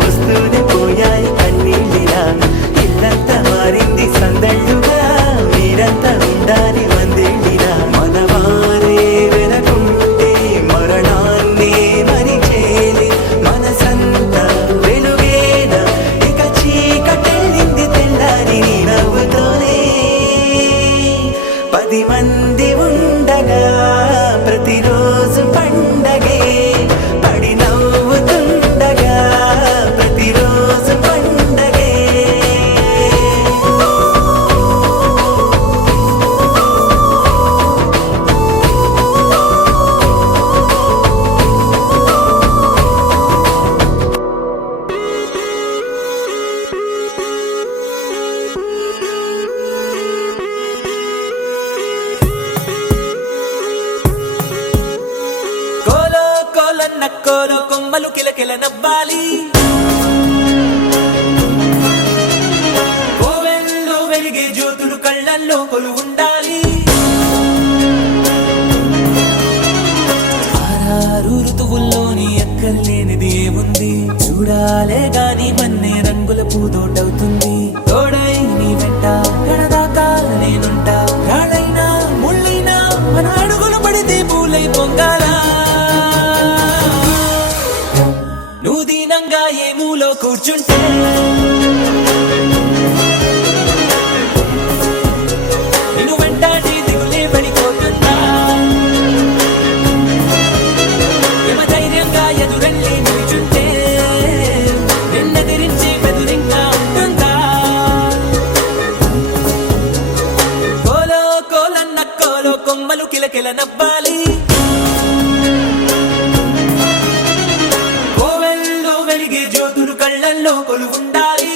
వస్తూనే పోయాయి కన్నీళ్ళిలా ఇల్లంతా మారింది సందళ్ళుగా మీరంతా ఉండాలి వందేళ్ళిలా మనవారే వెనకుంటే మరణాన్నే మరిచేలి మనసంతా వెలుగేనా ఇక చీకటెళ్ళింది తెల్లారి నీ నవ్వుతోనే 10 మంది ఉండగా ప్రతిరోజు పండగే పడి నవ్వుతుండగా ప్రతిరోజు పండగే కోలో కోలన్న కోలో కొమ్మలు కిలకిల నవ్వాలి కోవెల్లో వెలిగే జ్యోతులు కళ్ళల్లో కొలు ఉండాలి ఆరారు ఋతువుల్లోని ఎక్కర్లేనిది ఏముంది చూడాలే గాని మన్నే రంగుల పూదోటవుతుంది తోడై నీ వెంట గడదాకా నేనుంటా రాళ్ళైనా ముళ్ళైనా మన అడుగులు పడితే పూలై పొంగాలా నువ్వు దీనంగా ఏ మూలో కూర్చుంటే నిన్ను వెంటాడి దిగులే పడిపోతుందా యమ ధైర్యంగా ఎదురెళ్ళి నిల్చుంటే నిన్నెదిరించి బెదురింగా ఉంటుందా కోలో కోలన్న కోలో కొమ్మలు కిలకిల నవ్వాలి కోవెల్లో వెలిగే జ్యోతులు కళ్ళల్లో కొలు ఉండాలి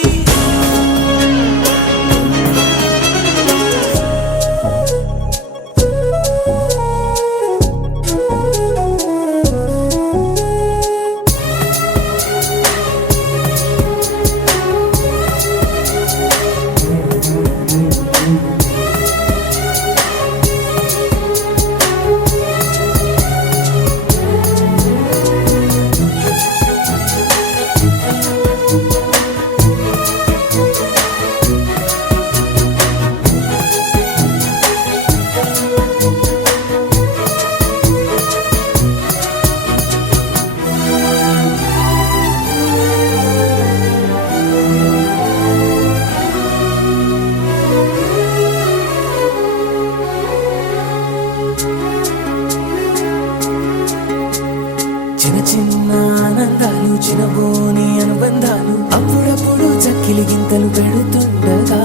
చిన్న చిన్న ఆనందాలు చిన్నబోని అనుబంధాలు అప్పుడప్పుడు చక్కిలి గింతలు పెడుతుండగా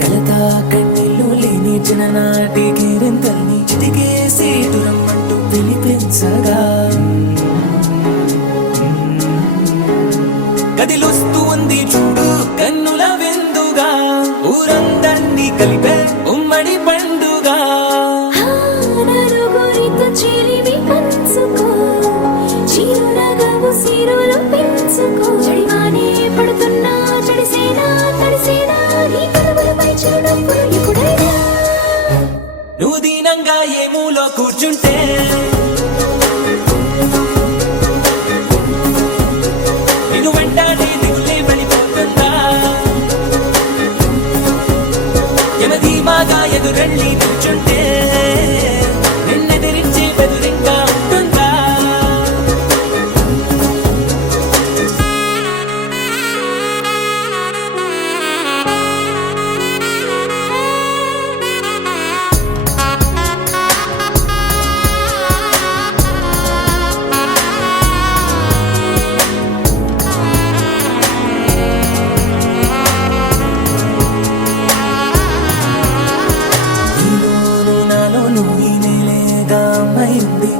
కలతా కన్నీళ్ళు లేని చిన్ననాటి కేరింతల్ని చిటికేసి దూరమ్మంటూ పిలిపించగా గదిలొస్తూ ఉంది చూడు కన్నుల వెందుగా ఊరందర్నీ కలిపే ఉమ్మడి పండుగ నలుగురితో చిలిమి పంచుకో చిరునగవు సిరులు పెంచుకో చడివానే పడుతున్నా చడిసేనా తడిసేనా నీ కనుమలపై చిరునవ్వులు ఎప్పుడైనా నువ్వు దీనంగా ఏ మూలో కూర్చుంటే నిన్ను వెంటాడి దిగులే పడిపోతుందా యమ ధీమాగా ఎదురెళ్ళి నిల్చుంటే నిన్నెదిరించి బెదురింగా ఉంటుందా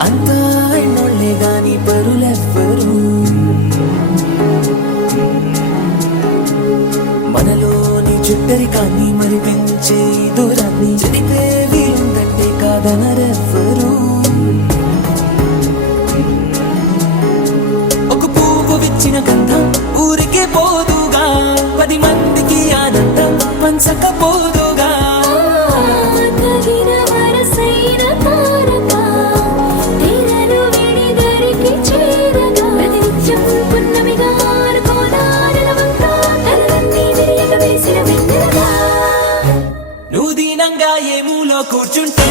అంతా ఎన్నోళ్ళే గాని పరులెవ్వరు మనలోని చుట్టరికాన్ని మరి పెంచే దూరాన్ని చెడిపే వీలుందంటే కాదనరెవ్వరు ఒక పువ్వు విచ్చిన గంధం కనిపించకపోదుగా తగిన వరసైన తారక తీరలు విడి దరికి చేరగా ప్రతినిత్యం పున్నమిగా అనుకోదారల వంక తలలన్నీ విరియక వేసిన వెన్నెలగా నువ్వు దీనంగా ఏ మూలో కూర్చుంటే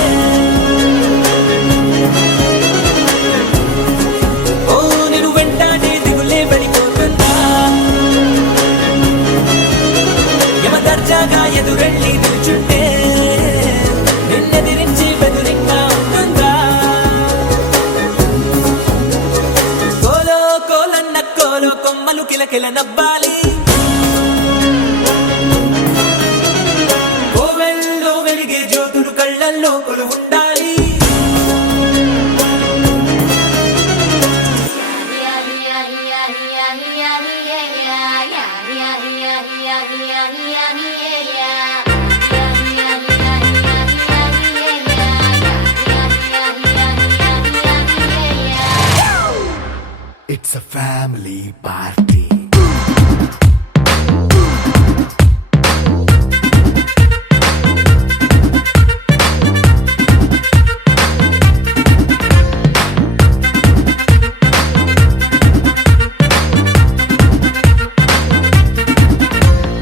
ఓ నేను వెంటాడే దిగులే పడిపోతుందా యమదర్జాగా ఎదురెళ్ళి నిల్చుంటే నిన్నెదిరించి బెదిరింగా ఉంటుందా కోలో కోలన్న కోలో కొమ్మలు కిలకిల నవ్వాలి కోవెల్లో వెలిగే జ్యోతులు కళ్ళల్లో కొలువుండాలి It's a family party.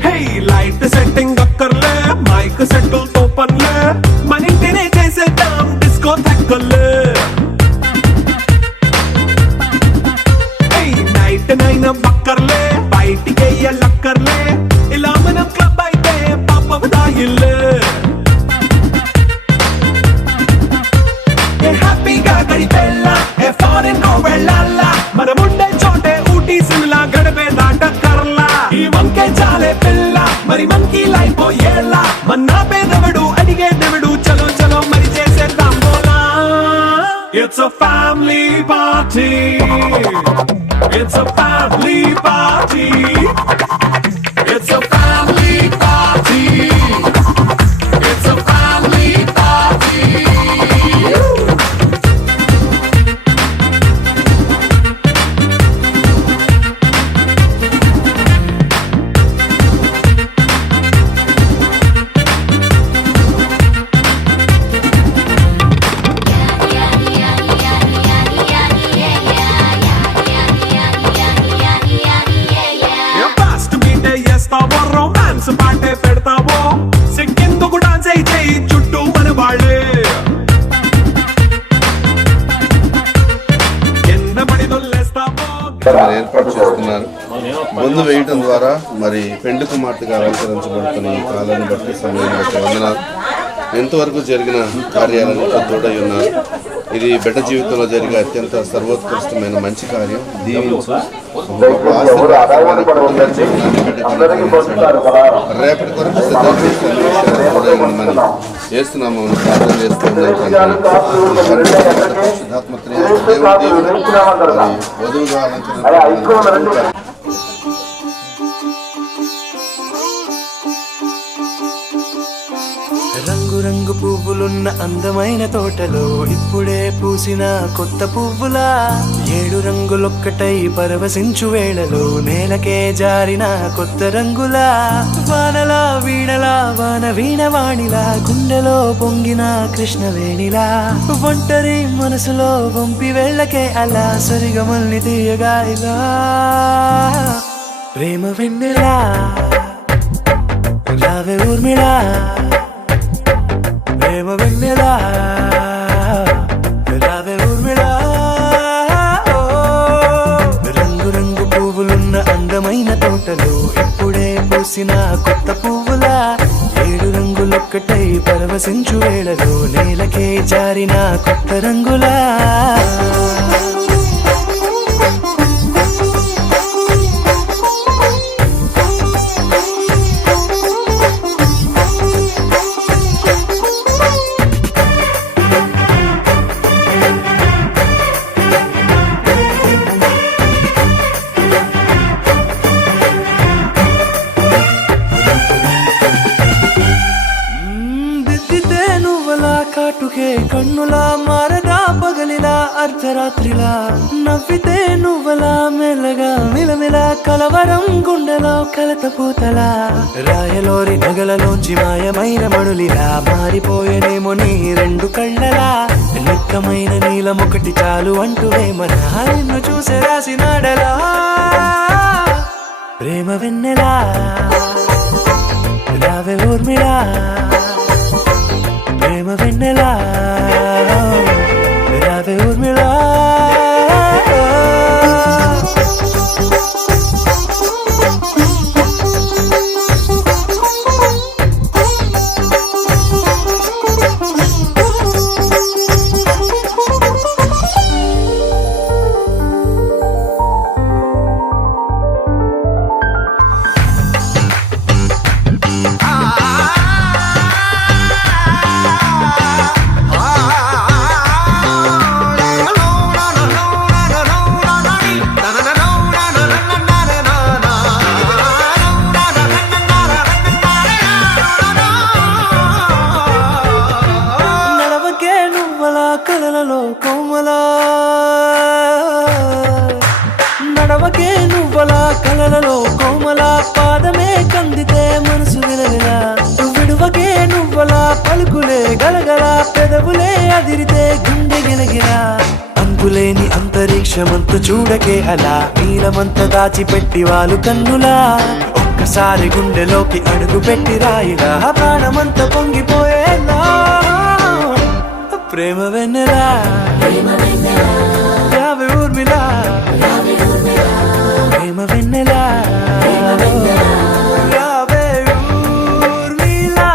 Hey, light setting అక్కర్లే మైక్ సెట్టులతో పనులే మన ఇంటినే చేసేద్దాం డిస్కో థక్కర్లే నైట్ నైన్ బక్కర్లే బయటికి లక్కర్లే ఇలా మనం క్లబ్ అయితే పాపం దాయిల్లే హ్యాపీగా గడిపెళ్ళా ఏ ఫారెన్ నో వెళ్ళాలా మనం ఉండే చోటే ఊటీ సిమ్లా గడిపే దాటక్కర్లా ఈ వంకే చాలే పిల్ల మరి మంకీ లైఫ్ ఏళ్ళ మన్నా పేదవడు అడిగేదెవడు చలో చలో మరి చేసేద్దాం బోలా It's a family party. It's a family party. It's a family party. It's a family party. Romance పాటే పెడతావో సిగ్గెందుకు డాన్స్ అయితే చుట్టూ మన వాళ్ళే ఎన్న పడి దొల్లేస్తావో మరి ఏర్పాటు చేస్తున్నారు. ముందు వేయటం ద్వారా మరి పెండు కుమార్తెగా అలంకరించబడుతున్న ఈ కాలాన్ని బట్టి సమయాన్ని బట్టి వందనాలు. ఎంతవరకు జరిగిన కార్యాలను తోడై ఉన్నారు. ఇది బిడ్డ జీవితంలో జరిగే అత్యంత సర్వోత్కృష్టమైన మంచి కార్యం. దీవించు రేపటి కొరకు సిద్ధం చేస్తున్నామని చేస్తున్నాము ప్రార్థన చేస్తున్నాం. వధువుగా అలంకరణ రంగు పువ్వులున్న అందమైన తోటలో ఇప్పుడే పూసిన కొత్త పువ్వులా 7 రంగులొక్కటై పరవశించు వేళలో నేలకే జారిన కొత్త రంగులా వానలా వీణలా వాన వీణవాణిలా గుండెలో పొంగిన కృష్ణవేణిలా ఒంటరి మనసులో వంపి వెళ్ళకే అలా సరిగమల్ని తీయగా ఇలా ప్రేమ వెన్నెలా రావే ఊర్మిళా ప్రేమ వెన్నెలా రావే ఊర్మిళా రంగు రంగు పువ్వులున్న అందమైన తోటలో ఇప్పుడే పూసిన కొత్త పువ్వులా 7 రంగులొక్కటై పరవశించు వేళలో నేలకే జారిన కొత్త రంగులా కాటుకే కన్నులా మారదా పగలిలా అర్థ అర్ధరాత్రిలా నవ్వితే నువ్వలా మెల్లగా మిలమిల కలవరం గుండెలో కలత పూతలా రాయలోరి నగలలోంచి మాయమైన మణులిలా మారిపోయేనేమో నీ రెండు కళ్ళలా నిక్కమైన నీలం ఒకటి చాలు అంటూ వేమనా నిన్ను చూసే రాసినాడలా ప్రేమ వెన్నెలా రావే ఊర్మిళా ప్రేమ వెన్నెలా రావే ఊర్మిళా కలలలో కోమలా నడవకే నువ్వలా కలలలో కోమలా పాదమే కందితే మనసు విలవిలా విడువకే నువ్వలా పలుకులే గలగల పెదవులే అదిరితే గుండె గిలగిలా అంతులేని అంతరిక్షమంత చూడకే అలా నీలమంత దాచిపెట్టి వాళ్ళు కన్నులా ఒక్కసారి గుండెలోకి అడుగు పెట్టి రాయిలా ప్రాణమంత పొంగిపోయేలా ప్రేమ వెన్నెలా రావే ఊర్మిళా ప్రేమ వెన్నెలా రావే ఊర్మిళా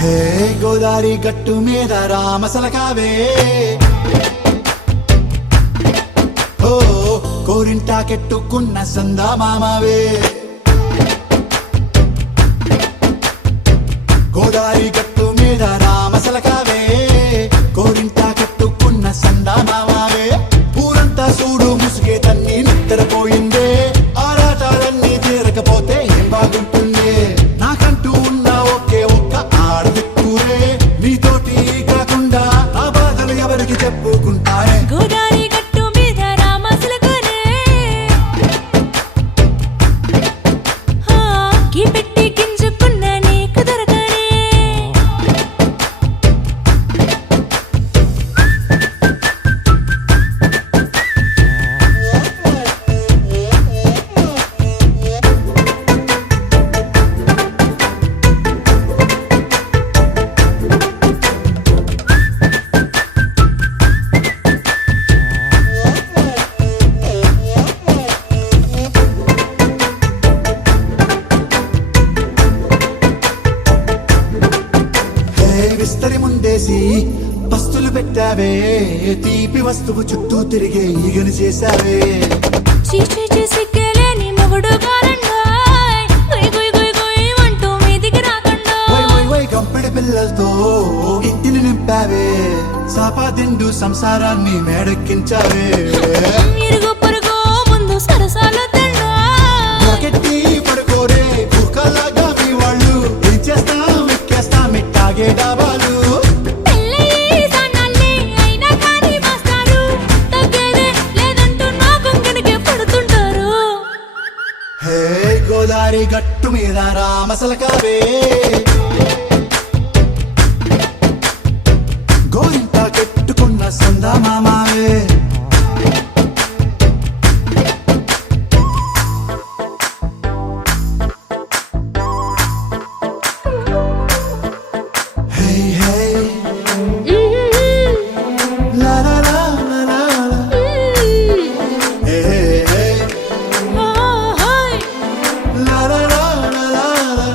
హే గోదారి గట్టు మీద రామసలకావే ఓ కోరింటా కెట్టుకున్న సందా మామావే గోదారి గట్టు మీద రామసలకావే కోరింటా కెట్టుకున్న సందా మామావే ఊరంతా చూడు ముసుగే తన్ని నిద్రపోయిందే ఆరాటాలన్నీ తీరకపోతే ఏం బాగుంటుందే నాకంటూ ఉన్న ఒకే ఒక్క ఆడదిక్కురే నీతోటి కాకుండా నా బాధలు ఎవరికి చెప్పుకుంటారే గోదారి గట్టు మీద రామసలకానే కీ పెట్టి గింజుకున్న నీకు దొరకనే విస్తరి ముందేసి పస్తులు పెట్టావే తీపి వస్తువు చుట్టూ తిరిగే ఈగను చేశావే చీచీ చేసి కేలేని మొగుడు గారండాయ్ గుయ్ గుయ్ గుయ్ గుయ్ అంటూ మీదికి రాకుండా వై కంపెడి పిల్లలతో ఇంటిని నింపావే సాపాదిండు సంసారాన్ని మేడెక్కించావే ఇరుగు పొరుగు ముందు సరసాలు తిన్నా జాకెట్టి పడుకోరే కుక్కలాగా మీ వాళ్ళు ఏం చేస్తాం ఎక్కేస్తాం ఇట్టాగే డాబాలు పెళ్ళయి సన్నాల్ని అయినా కానీ మాస్తారు తగ్గేదే లేదంటూ నా కొంగడికే పడుతుంటారు హే గోదారి గట్టు మీద రామసలకావే గోరింటా కెట్టుకున్న సందా మామావే Hey, hey, la la la la la la. Hey, hey, hey, la la la la la la.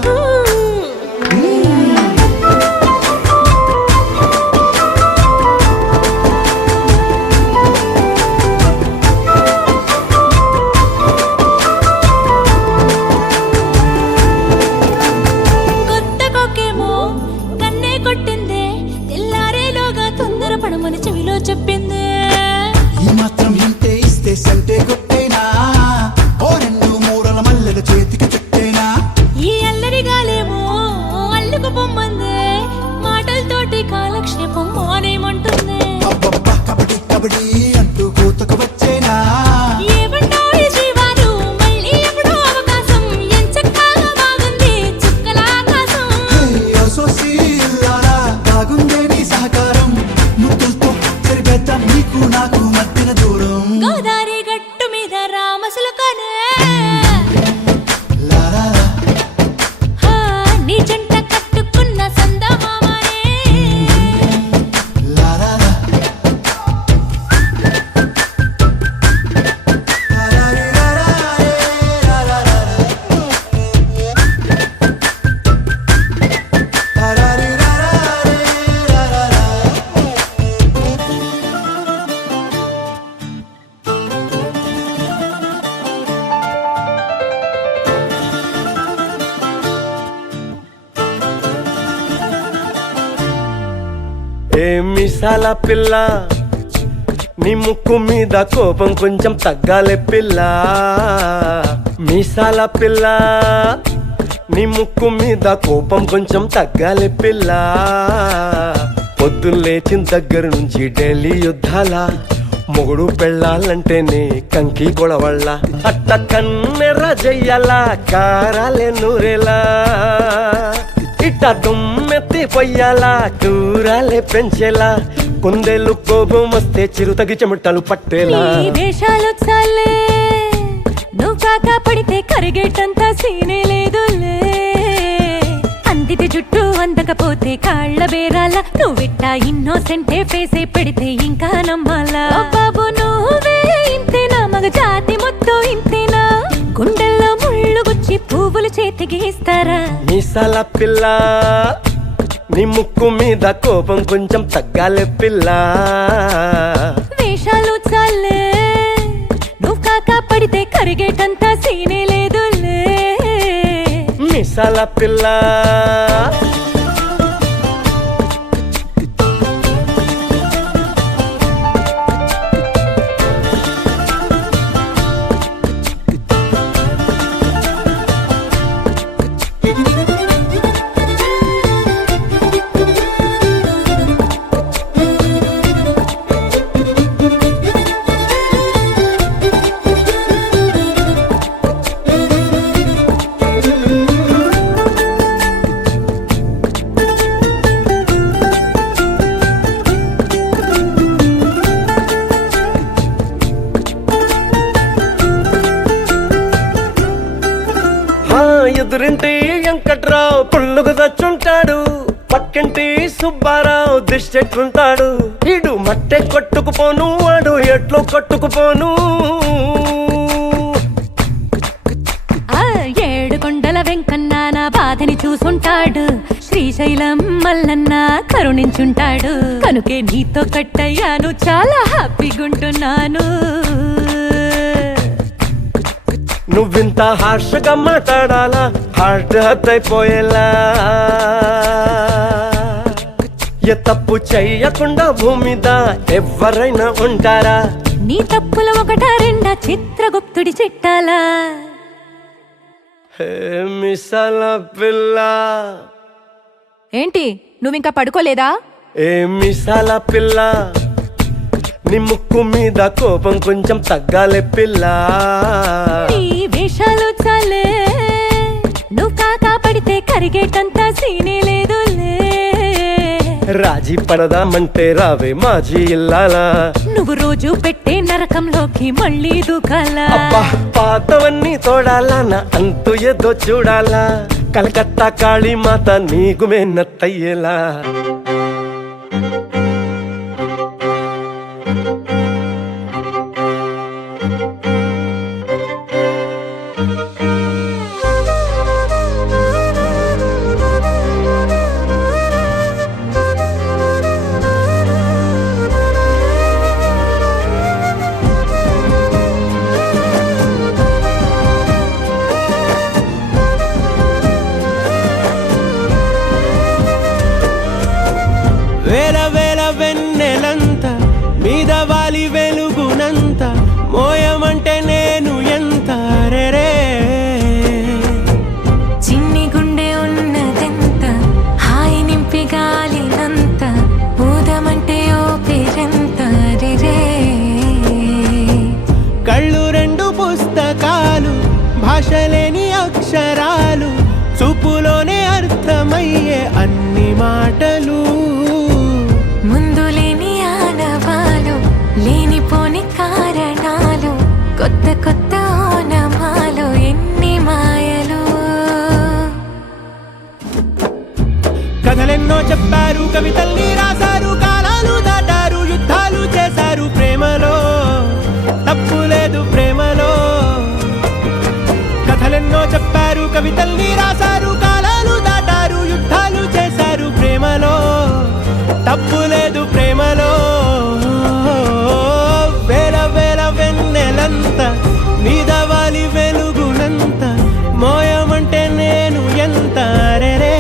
మిసాల పిల్ల నీ ముక్కు మీద కోపం కొంచెం తగ్గాలే పిల్ల మిసాల పిల్ల నీ ముక్కు మీద కోపం కొంచెం తగ్గాలే పిల్ల పొద్దున్న లేచిన దగ్గర నుంచి ఢిల్లీ యుద్ధాల మొగుడు పెళ్ళాలంటేనే కంకి గొడవళ్ళ అట్ట కన్నెర్ర చెయ్యాల కారాలే నూరేలా ఇట్ట దుమ్మెత్తి పొయ్యాలా కూరాలే పెంచేలా కుందేలు కోపం వస్తే చిరుతగి చెమటలు పట్టేలా ఈ వేషాలు చాలే నువ్వు కాక పడితే కరిగేటంత సీనే లేదులే అందిటి జుట్టు అందకపోతే కాళ్ళ బేరాల నువ్విట్టా ఇన్నోసెంటే ఫేసే పెడితే ఇంకా నమ్మాలా బాబు నువ్వే ఇంతేనా మగ జాతి మొత్తం ఇంతేనా గుండెల్లో ముళ్ళు గుచ్చి పువ్వులు చేతికి ఇస్తారా మీసాల పిల్ల నీ ముక్కు మీద కోపం కొంచెం తగ్గాలే పిల్ల వేషాలు చాలే నువ్వు కాక పడితే కరిగేటంత సీనే లేదులే మీసాల పిల్ల ఎదురింటి వెంకట్రావు పుల్లుకు తెచ్చుంటాడు పక్కింటి సుబ్బారావు దిష్టెట్లుంటాడు ఇడు మట్టె కొట్టుకుపోను వాడు ఎట్లో కొట్టుకుపోను ఏడు కొండల వెంకన్న నా బాధని చూసుంటాడు శ్రీశైలం మల్లన్న కరుణించుంటాడు కనుకే నీతో కట్టయ్యాను చాలా హ్యాపీగుంటున్నాను నువ్వింత హార్షగా మాట్లాడాలా హార్ట్ హర్ట్ అయిపోయేలా ఏ తప్పు చెయ్యకుండా భూమిద ఎవరైనా ఉంటారా నీ తప్పుల ఒకటా రెండా చిత్రగుప్తుడి చిట్టాలా మిసాల పిల్ల ఏంటి నువ్వింకా పడుకోలేదా ఏ మిసాల పిల్ల నీ ముక్కు మీద కోపం కొంచెం తగ్గాలే పిల్ల నీ వేషాలు చాలే నువ్వు కాకా పడితే కరిగేటంత సీనే లేదులే రాజీ పడదామంటే రావే మాజీ ఇల్లాలా నువ్వు రోజు పెట్టే నరకంలోకి మళ్ళీ దూకాలా అబ్బా పాతవన్నీ తోడాలా నా అంతు ఏదో చూడాలా కలకత్తా కాళీ మాత నీకు మెన్నత్తయ్యేలా వేల వేల వెన్నెలంత మీద వాలి వెలుగునంత మోయమంటే నేను ఎంత రే చిన్ని గుండె ఉన్నదెంత హాయి నింపి గాలినంత ఊదమంటే ఓ పేరెంత రే కళ్ళు రెండు పుస్తకాలు భాష లేని అక్షరాలు చూపులోనే అర్థమయ్యే అన్ని మాటలు ముందు లేని ఆనవాలు లేనిపోని కారణాలు కొత్త కొత్త ఓనమాలు ఎన్ని మాయలు కథలెన్నో చెప్పారు కవితల్ని రాశారు కాలాలు దాటారు యుద్ధాలు చేశారు ప్రేమలో తప్పు లేదు ప్రేమలో కథలెన్నో చెప్పారు కవితల్ని రాశారు కాలాలు దాటారు యుద్ధాలు చేశారు ప్రేమలో తప్పు లేదు ప్రేమలో వేల వేల వెన్నెలంత మీద వాలి వెలుగునంత మోయమంటే నేను ఎంత రే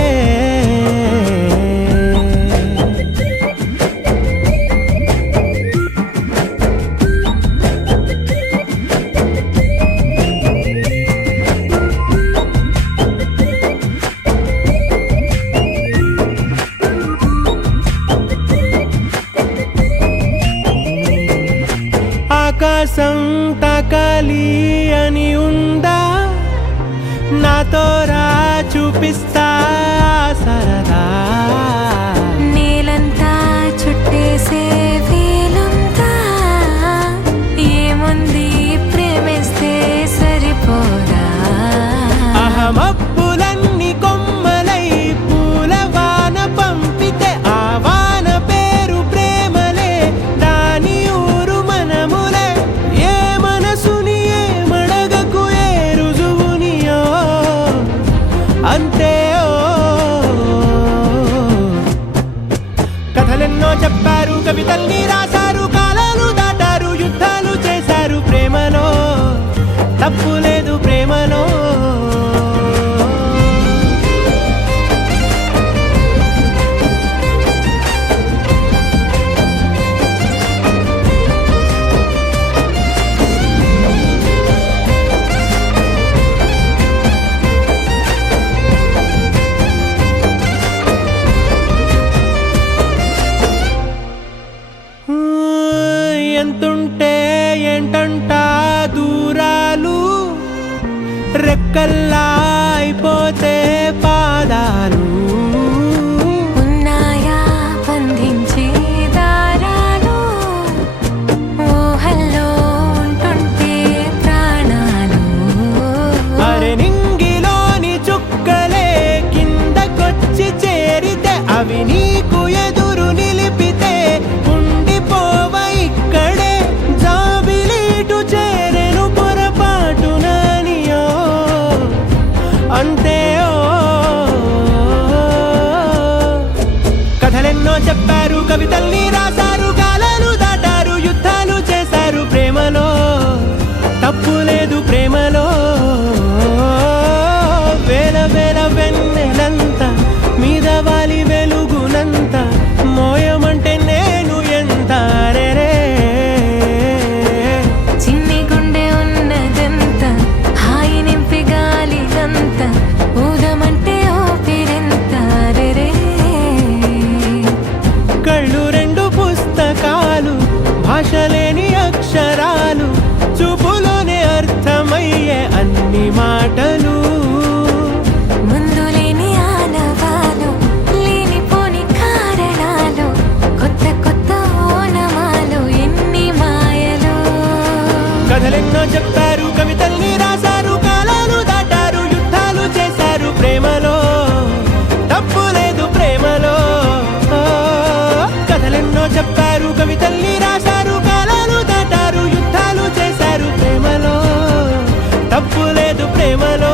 మబ్బులన్నీ కొమ్మలై పూలవాన పంపితే ఆ వాన పేరు ప్రేమలే, దాని ఊరు మనములే. ఏ మనసుని ఏ మడగకు ఏ రుజువునియో అంతే. కథలెన్నో చెప్పారు, కవితల్ని రాశారు, కాలాలు దాటారు, యుద్ధాలు చేశారు ప్రేమలో, తప్పు లేదు ప్రేమలో. ఎంతుంటే ఏంటంట దూరాలు, రెక్కల్లా అయిపోతే పాదాలు. ఉన్నాయా బంధించే దారాలు, ఊహల్లో ఉంటుంటే ప్రాణాలు. అరె నింగిలోని చుక్కలే కిందకొచ్చి చేరితే, అవి నీకు ఎదురు నిలిపితే ఉండిపోవ ఇక్కడే. జాబిలీటు చేరెను పొరపాటుననియో అంతే. కథలెన్నో చెప్పారు, కవితల్ని రాశారు, కాలాలు దాటారు, యుద్ధాలు చేశారు ప్రేమలో, తప్పు లేదు ప్రేమలో. వేల వేల వెన్నెలంత మీద వాలి వెలుగునంత మోయమంటే నేను ఎంత. రే చిన్ని గుండె ఉన్నదంత హాయి నింపి గాలిదంత, ఊదమంటే ఓపిరెంత. రే కళ్ళు రెండు పుస్తకాలు, భాష లేని అక్షరాలు, చూపులోనే అర్థమయ్యే అన్ని మాటలు. ముందు లేని ఆనవాలు, లేనిపోని కారణాలు, కొత్త కొత్త ఓనమాలు, ఎన్ని మాయలు. కథలెన్నో చెప్పారు, కవితల్ని రాశారు, కాలాలు దాటారు, యుద్ధాలు చేశారు ప్రేమలో, తప్పు లేదు ప్రేమలో. కథలెన్నో చెప్పారు, కవితల్ని రాశారు, కాలాలు దాటారు, యుద్ధాలు చేశారు ప్రేమలో, తప్పు లేదు ప్రేమలో.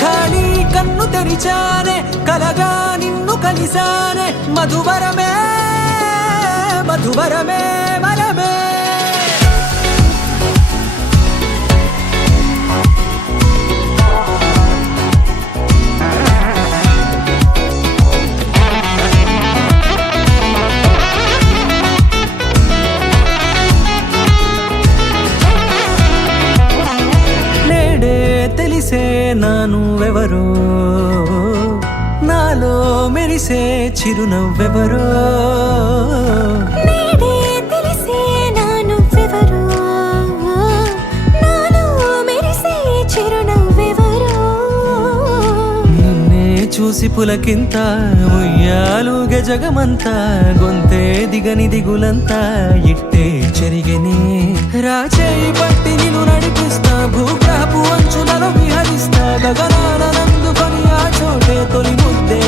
ఖాళీ కన్ను తెరిచానే, కలగా నిన్ను కలిసానే, మధువరమే మధువరమే వరమే. నేడే తెలిసే నా నువ్వెవరో, నాలో మెరిసే చిరునవ్వెవరో. నేడే తెలిసే నా నువ్వెవరో, నాలో మెరిసే చిరునవ్వెవరో. నిన్నే చూసి పులకింత ఉయ్యాలుగే జగమంతా, గొంతే దిగని దిగులంతా ఇట్టే చెరిగనే. రాచేయి పట్టి నిన్ను నడిపిస్తా, భూగ్రహపు అంచులలో విహరిస్తా, గగనాల నందుకొని ఆ చోటే తొలి ముద్దే